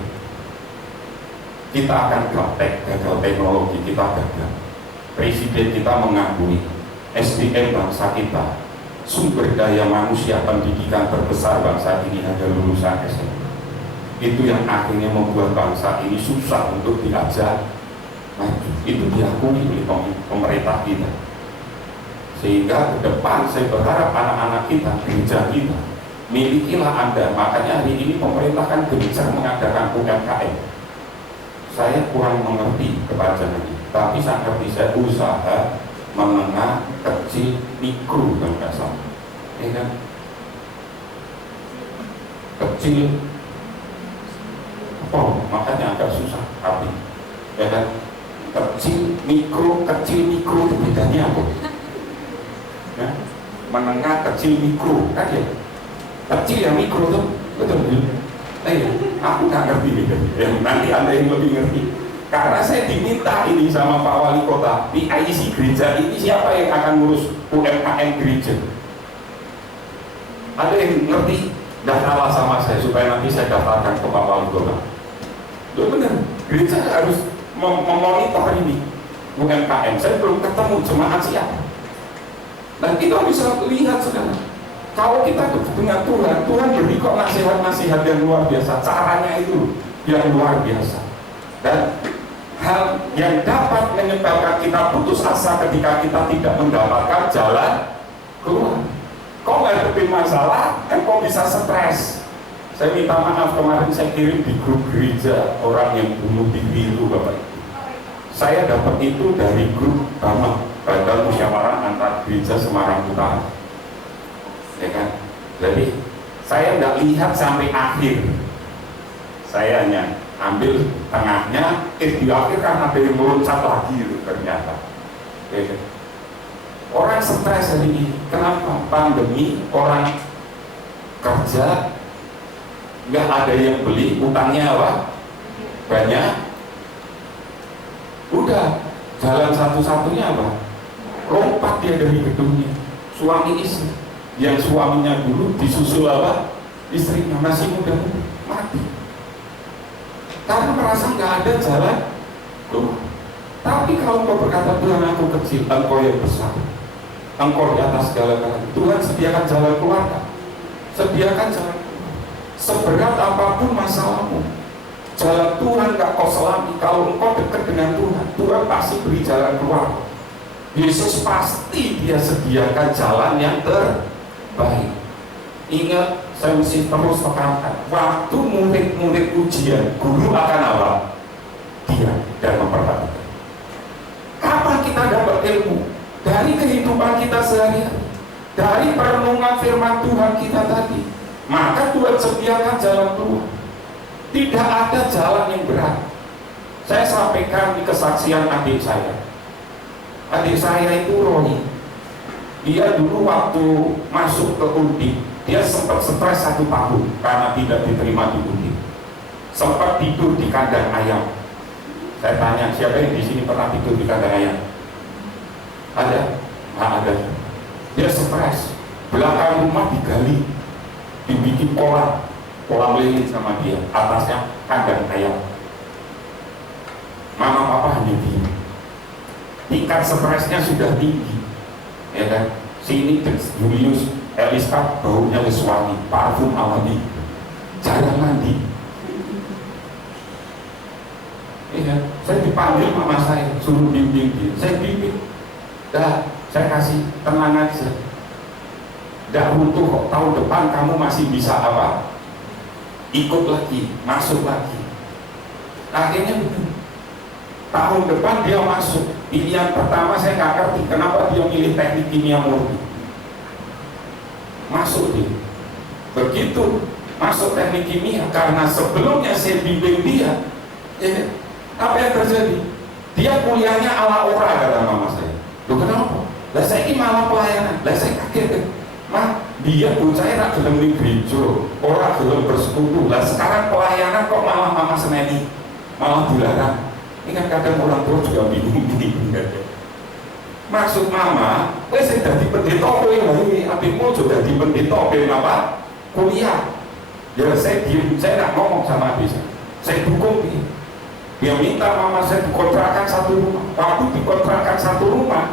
Kita akan gagal teknologi, kita gagal. Presiden kita mengakui SDM bangsa kita, sumber daya manusia pendidikan terbesar bangsa ini hanya lulusan SMA. Itu yang akhirnya membuat bangsa ini susah untuk diajak maju. Itu diakui oleh pemerintah kita. Sehingga ke depan saya berharap anak-anak kita, gereja kita, milikilah Anda. Makanya hari ini pemerintah kan gencar mengadakan UMKM. Saya kurang mengerti kepanjangan ini, tapi saya ngerti, saya usaha menengah, kecil, mikro dan nggak salah, ya kan? Kecil, makanya agak susah, tapi ya kan? Kecil, mikro itu bedanya apa? Ya? Menengah, kecil, mikro, kan ya? Kecil yang mikro tuh, betul. Aku nggak ngerti nih, nanti Anda yang lebih ngerti. Karena saya diminta ini sama Pak Wali Kota, PIC gereja ini siapa yang akan ngurus UMKM gereja? Ada yang ngerti? Daftarlah sama saya supaya nanti saya daftarkan ke Pak Wali Kota. Loh benar, gereja harus memonitor ini UMKM. Saya belum ketemu jemaat siapa. Dan kita bisa lihat sekarang. Kalau kita dengan Tuhan, Tuhan beri kok nasihat-nasihat yang luar biasa. Caranya itu yang luar biasa. Dan hal yang dapat menyebabkan kita putus asa ketika kita tidak mendapatkan jalan keluar. Kau ngadepin masalah, kau bisa stres. Saya minta maaf, kemarin saya kirim di grup gereja orang yang bunuh diri itu Bapak Ibu. Saya dapat itu dari grup Badan Musyawarah Antar Gereja Semarang Utara, ya kan? Jadi saya tidak lihat sampai akhir, saya hanya ambil tengahnya, di akhir kan ada yang meloncat lagi itu ternyata. Ya kan? Orang stres hari ini, kenapa? Pandemi, orang kerja, nggak ada yang beli, utangnya apa? Banyak. Udah, jalan satu-satunya apa? Lompat dia dari gedungnya. Suami istri, yang suaminya dulu disusul apa? Istrinya masih muda, mati. Karena merasa nggak ada jalan keluar. Tapi kalau kau berkata, Tuhan aku kecil, Engkau yang besar, Engkau di atas segala-galanya, Tuhan sediakan jalan keluar. Sediakan jalan keluar. Seberat apapun masalahmu, jalan Tuhan gak kau selami. Kalau engkau dekat dengan Tuhan, Tuhan pasti beri jalan keluar. Yesus pasti dia sediakan jalan yang terbaik. Ingat, saya mesti terus tekankan, waktu murid-murid ujian, guru akan apa? Dia dan memperhatikan. Kapan kita dapat ilmu? Dari kehidupan kita sehari-hari, dari perenungan firman Tuhan kita tadi. Maka Tuhan sediakan jalan keluar. Tidak ada jalan yang berat. Saya sampaikan di kesaksian adik saya. Adik saya itu Roni. Dia dulu waktu masuk ke Undip, dia sempat stres 1 tahun karena tidak diterima di Undip. Sempat tidur di kandang ayam. Saya tanya, siapa yang di sini pernah tidur di kandang ayam? Ada? Nggak ada. Dia stres. Belakang rumah digali, dibikin kolam lilin sama dia, atasnya kandang ayam. Mama papa hanya diam. Tingkat stresnya sudah tinggi, ya kan? Sini Julius Eliska baunya wangi, parfum alami, jarang mandi. Iya, saya dipanggil mama saya, suruh bimbing dia. Saya bimbing, dah, saya kasih tenang aja. Dah runtuh kok, tahun depan kamu masih bisa apa? Ikut lagi, masuk lagi. Akhirnya tahun depan dia masuk. Pilihan pertama saya nggak ngerti kenapa dia milih teknik kimia murni. Masuk dia. Begitu masuk teknik kimia, karena sebelumnya saya bimbing dia, ya, apa yang terjadi? Dia kuliahnya ala ora, kata mama saya. Loh kenapa? Lah saya ini malah pelayanan. Lah saya kaget. Mah, dia bocahnya nak gelem ning gereja, ora gelem bersekutu. Lah sekarang pelayanan kok malah mama seneni, malah dilarang. Ini kan kadang orang tua juga bingung. Maksud mama, wes saya dadi pendeta kowe wae, adikmu sudah dadi pendeta ben apa? Kuliah. Ya saya diem, saya nggak ngomong sama adik saya dukung dia. Dia minta mama saya dikontrakan 1 rumah. Waktu dikontrakan 1 rumah,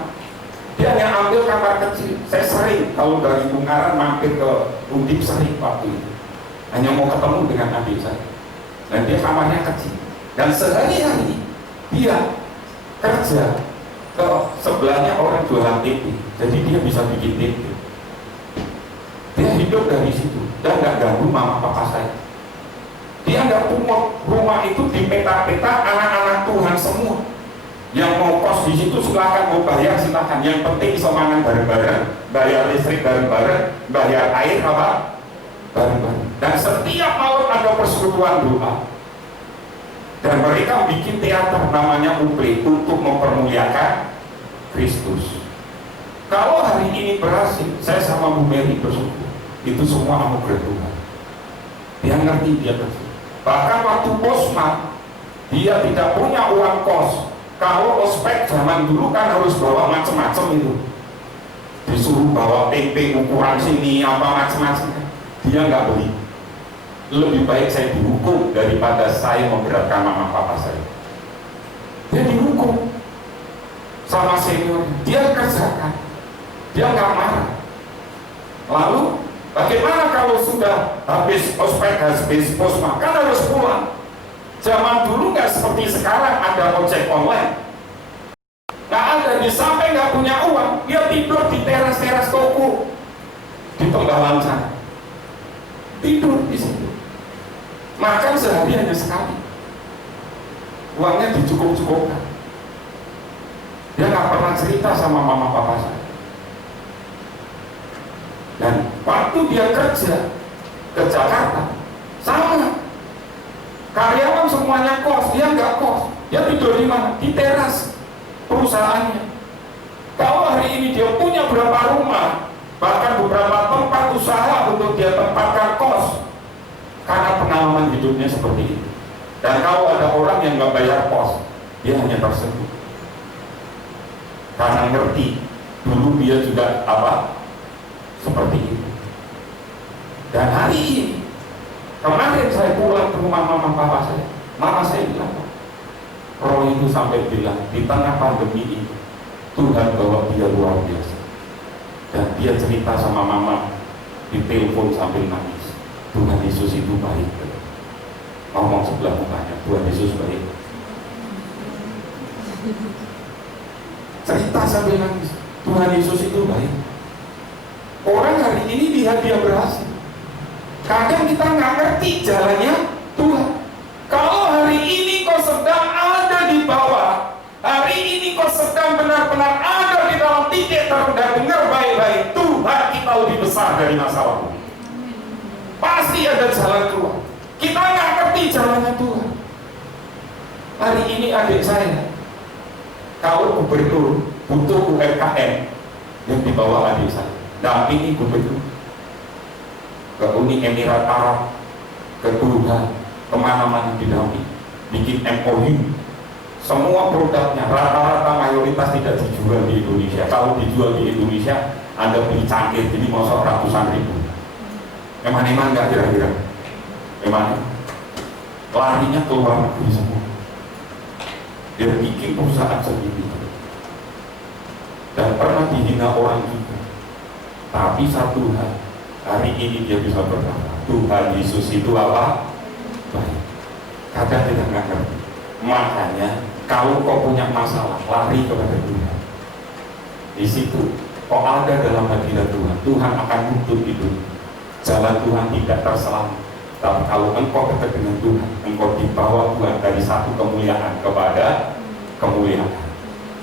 dia hanya ambil kamar kecil. Saya sering kalau dari Ungaran mampir ke Undip sering waktu itu. Hanya mau ketemu dengan adik saya. Dan dia kamarnya kecil. Dan sehari-hari dia kerja ke sebelahnya orang jualan tempe. Jadi dia bisa bikin tempe. Dia hidup dari situ dan nggak ganggu mama papa saya. Dia nggak pungut. Rumah itu di peta-peta anak-anak Tuhan semua. Yang mau kos di situ silakan, mau bayar silakan. Yang penting semangat bareng-bareng, bayar listrik bareng-bareng, bayar air apa bareng-bareng. Dan setiap malam ada persekutuan doa. Dan mereka bikin teater namanya Uple untuk mempermuliakan Kristus. Kalau hari ini berhasil, saya sama Bu Mary bersyukur. Itu semua anugerah Tuhan. Dia ngerti, dia ngerti. Bahkan waktu posma, dia tidak punya uang kos. Kalau ospek zaman dulu kan harus bawa macam-macam itu. Disuruh bawa tempe ukuran sini, apa macam-macam. Dia nggak beli. Lebih baik saya dihukum daripada saya memberatkan mama papa saya. Dia dihukum sama senior. Dia kerjakan. Dia nggak marah. Lalu bagaimana kalau sudah habis ospek, habis posma, kan harus pulang. Zaman dulu nggak seperti sekarang ada ojek online. Nggak ada, di sampai nggak punya uang, dia tidur di teras-teras toko di Penggalan sana. Tidur di situ. Makan sehari hanya sekali, uangnya dicukup-cukupkan. Dia nggak pernah cerita sama mama papa saya. Dan waktu dia kerja ke Jakarta, sama, karyawan semuanya kos, dia nggak kos. Dia tidur di mana? Di teras perusahaannya. Kalau hari ini dia punya berapa rumah, bahkan beberapa tempat usaha untuk dia tempatkan kos, karena pengalaman hidupnya seperti itu. Dan kalau ada orang yang nggak bayar kos, dia hanya tersenyum, karena ngerti dulu dia juga seperti itu. Dan hari ini, kemarin saya pulang ke rumah mama saya bilang, Roh itu sampai bilang, di tengah pandemi ini Tuhan bawa dia luar biasa. Dan dia cerita sama mama di telepon sambil nangis, Tuhan Yesus itu baik. Ngomong sebelah mukanya, Tuhan Yesus baik. Cerita sambil nangis, Tuhan Yesus itu baik. Orang hari ini lihat dia berhasil. Kadang kita nggak ngerti jalannya Tuhan. Kalau hari ini kau sedang ada di bawah, hari ini kau sedang benar-benar ada di dalam titik terendah, dengar baik-baik, Tuhan kita lebih besar dari masalahmu. Pasti ada jalan keluar. Kita nggak ngerti jalannya Tuhan. Hari ini adik saya, kalau gubernur butuh UMKM yang dibawa adik saya, dampingi gubernur ke Uni Emirat Arab, ke Doha, kemana-mana didampingi, bikin MOU. Semua produknya rata-rata mayoritas tidak dijual di Indonesia. Kalau dijual di Indonesia, Anda beli cangkir jadi masuk ratusan ribu. Eman-eman nggak kira-kira? Eman larinya keluar negeri semua. Dia bikin perusahaan sendiri dan pernah dihina orang juga. Tapi satu hal, hari ini dia bisa berkata, Tuhan Yesus itu apa? Baik. Kadang kita nggak ngerti. Makanya kalau kau punya masalah, lari kepada Tuhan. Di situ kau ada dalam hadirat Tuhan, Tuhan akan nuntut hidup. Jalan Tuhan tidak terselamat. Tapi kalau engkau dekat dengan Tuhan, engkau dibawa Tuhan dari satu kemuliaan kepada kemuliaan.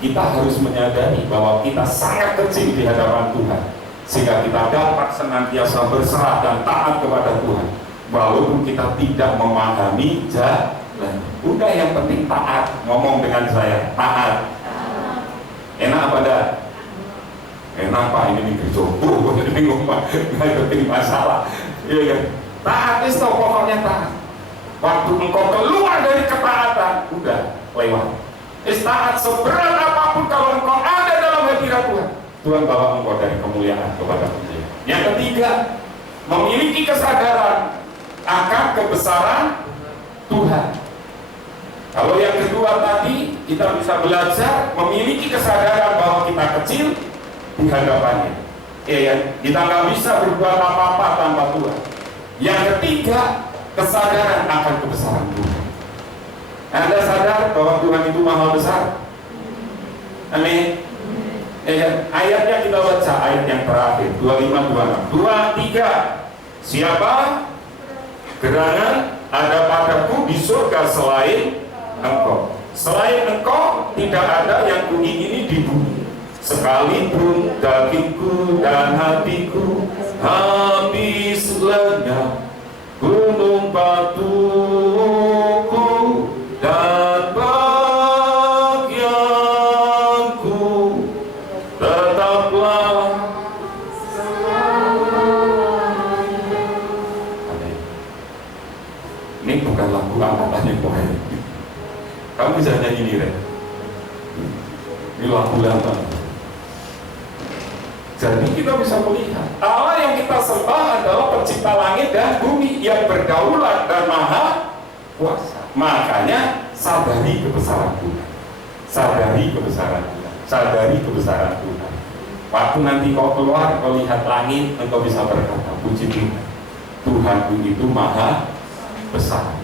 Kita harus menyadari bahwa kita sangat kecil di hadapan Tuhan, sehingga kita dapat senantiasa berserah dan taat kepada Tuhan, walaupun kita tidak memahami jalan. Udah, yang penting taat. Ngomong dengan saya, taat. Enak apa dah? Enak Pak, ini jodoh, jadi bingung Pak, nggak penting masalah. Iya kan? Taat itu pokoknya taat. Waktu engkau keluar dari ketaatan, udah lewat. Taat seberat apapun, kalau engkau ada dalam hadirat Tuhan, Tuhan bawa engkau dari kemuliaan kepada kemuliaan. Yang ketiga, memiliki kesadaran akan kebesaran Tuhan. Kalau yang kedua tadi, kita bisa belajar memiliki kesadaran bahwa kita kecil di hadapannya. Kita nggak bisa berbuat apa-apa tanpa Tuhan. Yang ketiga, kesadaran akan kebesaran Tuhan. Anda sadar bahwa Tuhan itu maha besar? Amin. Ayatnya kita baca, ayat yang terakhir, 25-26. 2-3. Siapa? Gerangan ada padaku di surga selain engkau. Selain engkau tidak ada yang kuingini di bumi. Sekalipun dagingku dan hatiku habis lenyap, gunung batuku dan bagianku tetaplah. Ini bukan lagu angkatannya poin. Kamu bisa nyanyi ini, Ren? Ini lagu lama. Jadi kita bisa melihat Allah yang kita sembah adalah pencipta langit dan bumi, yang berdaulat dan maha kuasa. Makanya sadari kebesaran Tuhan. Sadari kebesaran Tuhan. Sadari kebesaran Tuhan. Waktu nanti kau keluar, kau lihat langit, engkau bisa berkata, puji Tuhan, Tuhanku itu maha besar.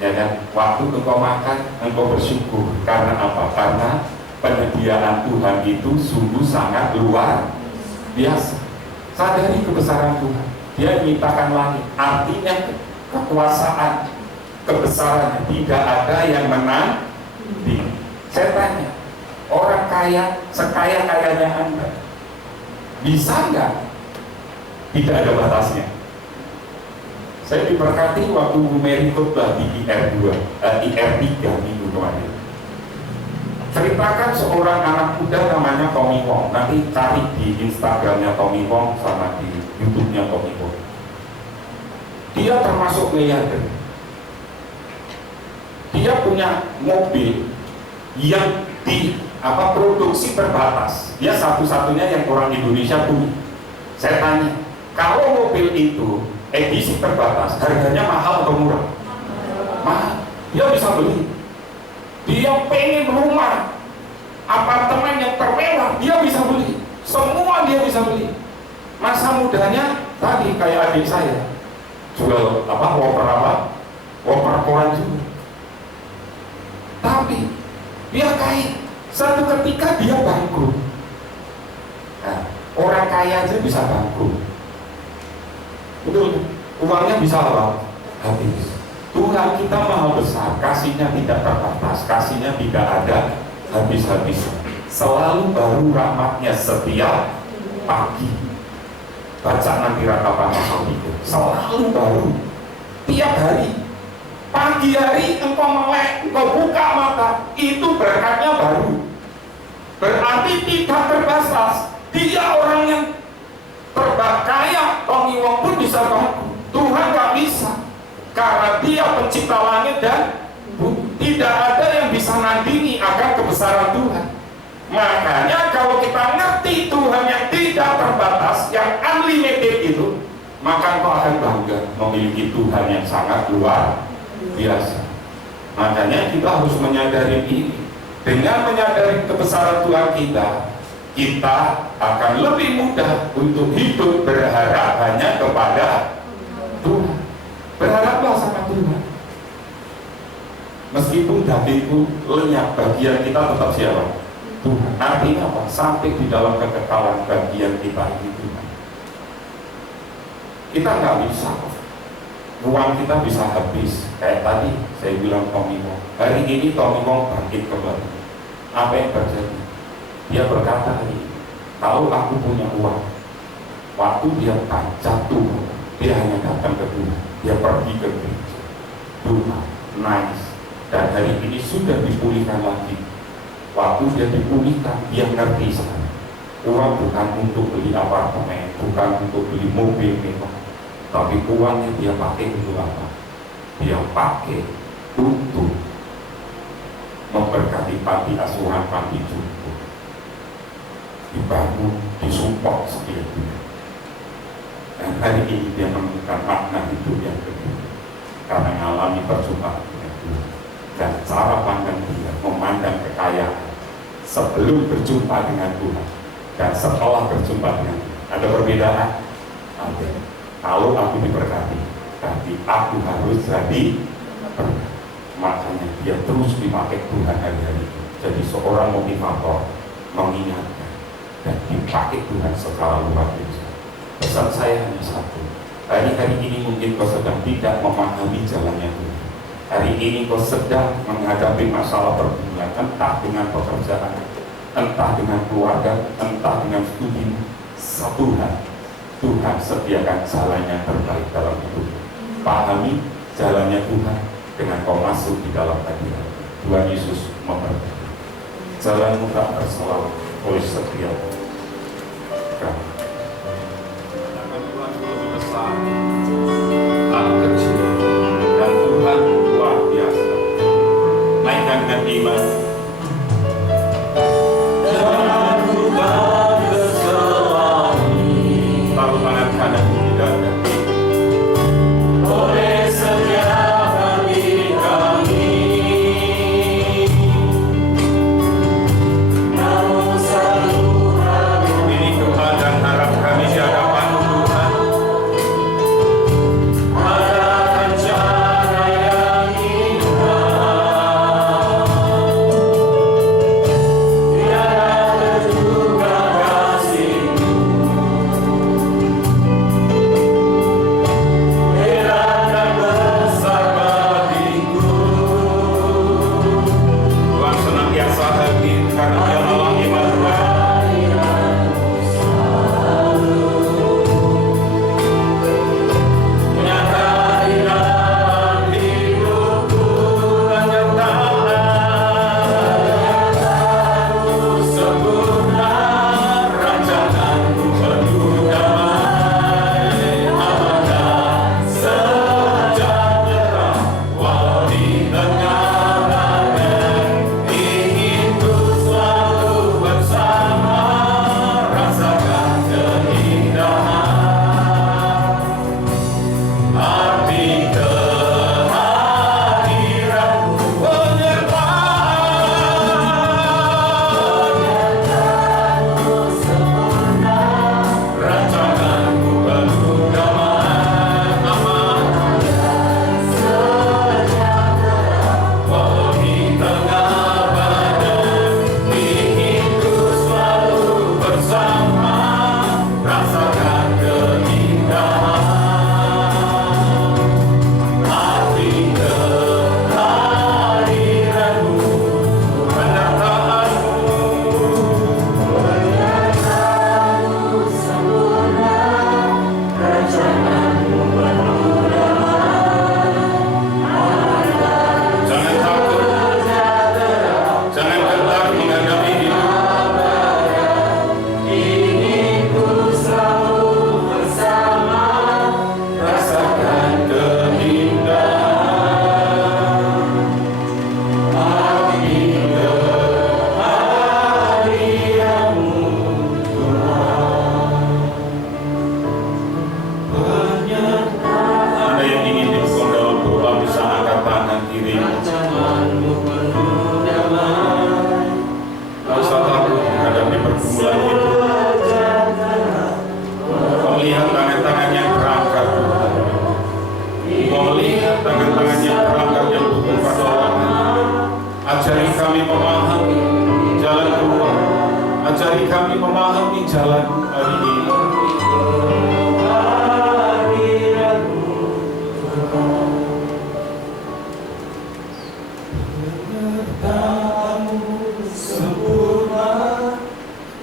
Ya kan? Waktu engkau makan, engkau bersyukur. Karena apa? Karena penyediaan Tuhan itu sungguh sangat luar biasa. Sadari kebesaran Tuhan. Dia menciptakan langit. Artinya kekuasaan, kebesaran, tidak ada yang menang. Saya tanya, orang kaya, sekaya-kayanya Anda, bisa nggak? Tidak ada batasnya. Saya diberkati waktu Bu Mary khotbah di IR3 minggu kemarin. Ceritakan seorang anak muda namanya Tommy Wong. Nanti cari di Instagramnya Tommy Wong sama di YouTube-nya Tommy Wong. Dia termasuk miliarder. Dia punya mobil yang produksi terbatas. Dia satu-satunya yang orang Indonesia punya. Saya tanya, kalau mobil itu edisi terbatas, harganya mahal atau murah? Mahal. Dia bisa beli. Dia pengen rumah, apartemen yang termewah, dia bisa beli. Semua dia bisa beli. Masa mudanya tadi kayak adik saya, jual Whopper koran juga. Tapi dia kaya. Satu ketika dia bangkrut. Nah, orang kaya aja bisa bangkrut. Betul, uangnya bisa apa? Habis. Tuhan kita maha besar, kasihnya tidak terbatas, kasihnya tidak ada habis-habis. Selalu baru rahmatnya setiap pagi. Baca nanti ratapan pasal itu. Selalu baru, tiap hari. Pagi hari engkau melek, engkau buka mata, itu berkatnya baru. Berarti tidak terbatas. Dia orang yang kaya, Tommy Wong pun bisa bangkrut. Tuhan gak bisa, karena dia pencipta langit dan bumi. Tidak ada yang bisa nandingi akan kebesaran Tuhan. Makanya kalau kita ngerti Tuhan yang tidak terbatas, yang unlimited itu, maka kau akan bangga memiliki Tuhan yang sangat luar biasa. Makanya kita harus menyadari ini. Dengan menyadari kebesaran Tuhan kita akan lebih mudah untuk hidup berharap hanya kepada Tuhan. Berharaplah sama Tuhan. Meskipun dagingku lenyap, bagian kita tetap siapa? Tuhan. Artinya apa? Sampai di dalam kekekalan bagian kita ini Tuhan. Kita nggak bisa. Uang kita bisa habis. Kayak tadi saya bilang Tommy Wong. Hari ini Tommy Wong bangkit kembali. Apa yang terjadi? Dia berkata ini, kalau aku punya uang, waktu dia jatuh, dia hanya datang ke Tuhan, dia pergi ke gereja, Tuhan, nice, dan hari ini sudah dipulihkan lagi. Waktu dia dipulihkan, dia ngerti sekarang, uang bukan untuk beli apartemen, bukan untuk beli mobil mewah, tapi uangnya dia pakai untuk apa? Dia pakai untuk memberkati panti asuhan, panti jompo, dibangun, disupport sekian dunia. Dan hari ini dia menemukan makna hidup yang kedua karena mengalami perjumpaan dengan Tuhan. Dan cara pandang dia memandang kekayaan sebelum berjumpa dengan Tuhan dan setelah berjumpa dengan Tuhan. Ada perbedaan? Ada. Kalau aku diberkati, tapi aku harus jadi berkati. Makanya dia terus dipakai Tuhan hari-hari itu. Jadi seorang motivator mengingatkan dan dipakai Tuhan secara luar biasa. Pesan saya hanya satu. Hari-hari ini mungkin kau sedang tidak memahami jalannya Tuhan. Hari ini kau sedang menghadapi masalah pergumulan, entah dengan pekerjaan, entah dengan keluarga, entah dengan studi. Tuhan sediakan jalan yang terbaik dalam hidup. Pahami jalannya Tuhan dengan kau masuk di dalam hadirat. Tuhan Yesus memberkati. Jalanmu tak terselalu oleh setiap kami. Karena Tuhan lebih besar, tak kecil, dan Tuhan luar biasa. Naikkan dengan iman. Taruh tangan kanan di dada. Oleh setiap hati kami, namun selalu ragu. Ini doa dan harap kami di hadapan Tuhan. Ada rencana yang indah. Ajari kami memahami jalan keluar. Ajari kami memahami jalan hari ini.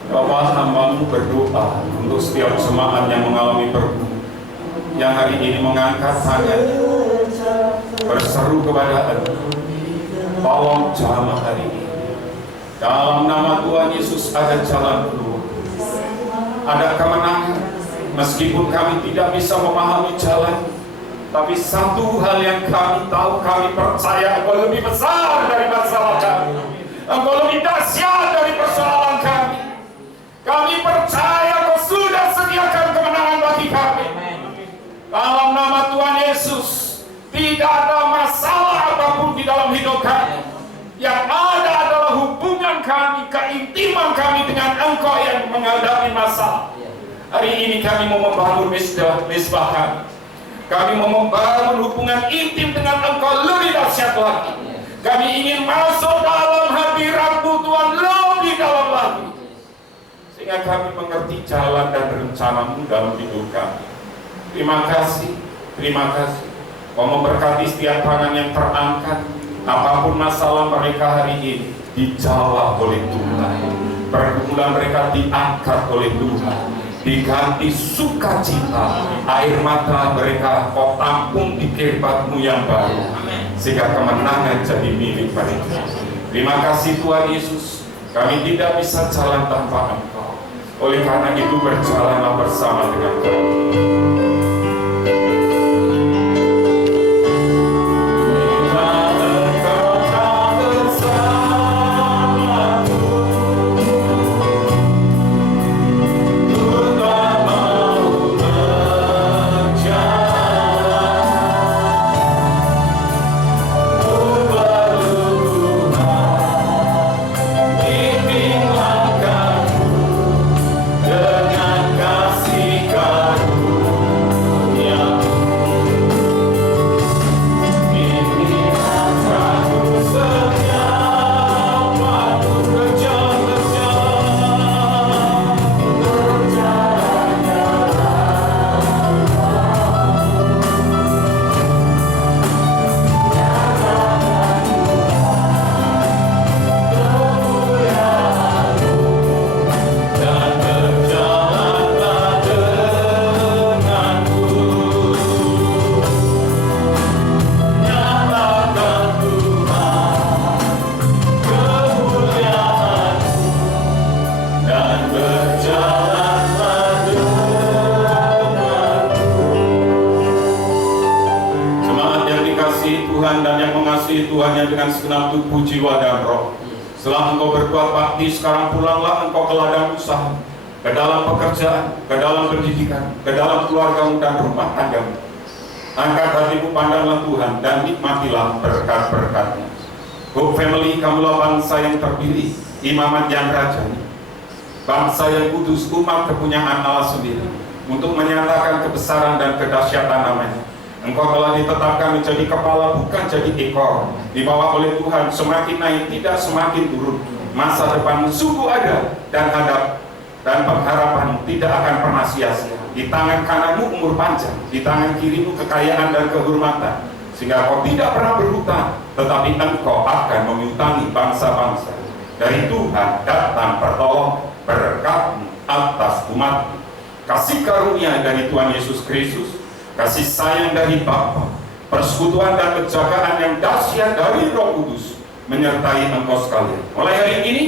Bapa, hamba-Mu berdoa untuk setiap jemaat yang mengalami pergumulan, yang hari ini mengangkat tangan, berseru kepada Engkau, tolong jamah hari ini. Dalam nama Tuhan Yesus ada jalan keluar, ada kemenangan. Meskipun kami tidak bisa memahami jalan, tapi satu hal yang kami tahu, kami percaya Engkau lebih besar dari masalah kami. Engkau lebih dahsyat dari persoalan kami. Kami percaya Kau sudah sediakan kemenangan bagi kami. Dalam nama Tuhan Yesus, tidak ada masalah apapun di dalam hidup kami. Yang ada adalah hubungan kami, keintiman kami dengan Engkau yang menghadapi masalah. Hari ini kami mau membangun misbah kami. Kami mau membangun hubungan intim dengan Engkau lebih dahsyat lagi. Kami ingin masuk dalam hadirat-Mu Tuhan lebih dalam lagi, sehingga kami mengerti jalan dan rencana-Mu dalam hidup kami. Terima kasih, terima kasih. Kau memberkati setiap tangan yang terangkat. Apapun masalah mereka hari ini dijawab oleh Tuhan. Pergumulan mereka diangkat oleh Tuhan, diganti sukacita. Air mata mereka Kau tampung di kirbat-Mu yang baru, sehingga kemenangan jadi milik mereka. Terima kasih Tuhan Yesus. Kami tidak bisa jalan tanpa Engkau. Oleh karena itu berjalanlah bersama dengan kami. Tuhannya dengan segenap tubuh, jiwa, dan roh. Setelah engkau berbuat bakti, sekarang pulanglah engkau ke ladang usaha, ke dalam pekerjaan, ke dalam pendidikan, ke dalam keluargamu dan rumah tanggamu. Angkat hatimu, pandanglah Tuhan, dan nikmatilah berkat-berkat-Nya. Hope Family, kamulah bangsa yang terpilih, imamat yang rajani, bangsa yang kudus, umat kepunyaan Allah sendiri, untuk menyatakan kebesaran dan kedahsyatan namanya. Engkau telah ditetapkan menjadi kepala, bukan jadi ekor. Dibawa oleh Tuhan, semakin naik, tidak semakin turun. Masa depanmu sungguh ada dan hadap, dan pengharapanmu tidak akan pernah sia-sia. Di tangan kananmu umur panjang, di tangan kirimu kekayaan dan kehormatan, sehingga kau tidak pernah berhutang, tetapi engkau akan menyutangi bangsa-bangsa. Dari Tuhan datang pertolongan, berkat atas umat. Kasih karunia dari Tuhan Yesus Kristus, kasih sayang dari Bapa, persekutuan dan penjagaan yang dahsyat dari Roh Kudus menyertai engkau sekalian. Mulai hari ini,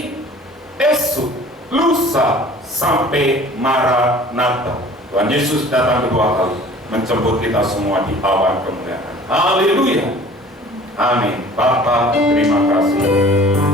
esok, lusa, sampai Maranatha. Tuhan Yesus datang kedua kali menjemput kita semua di awan kemuliaan. Haleluya. Amin. Bapa, terima kasih.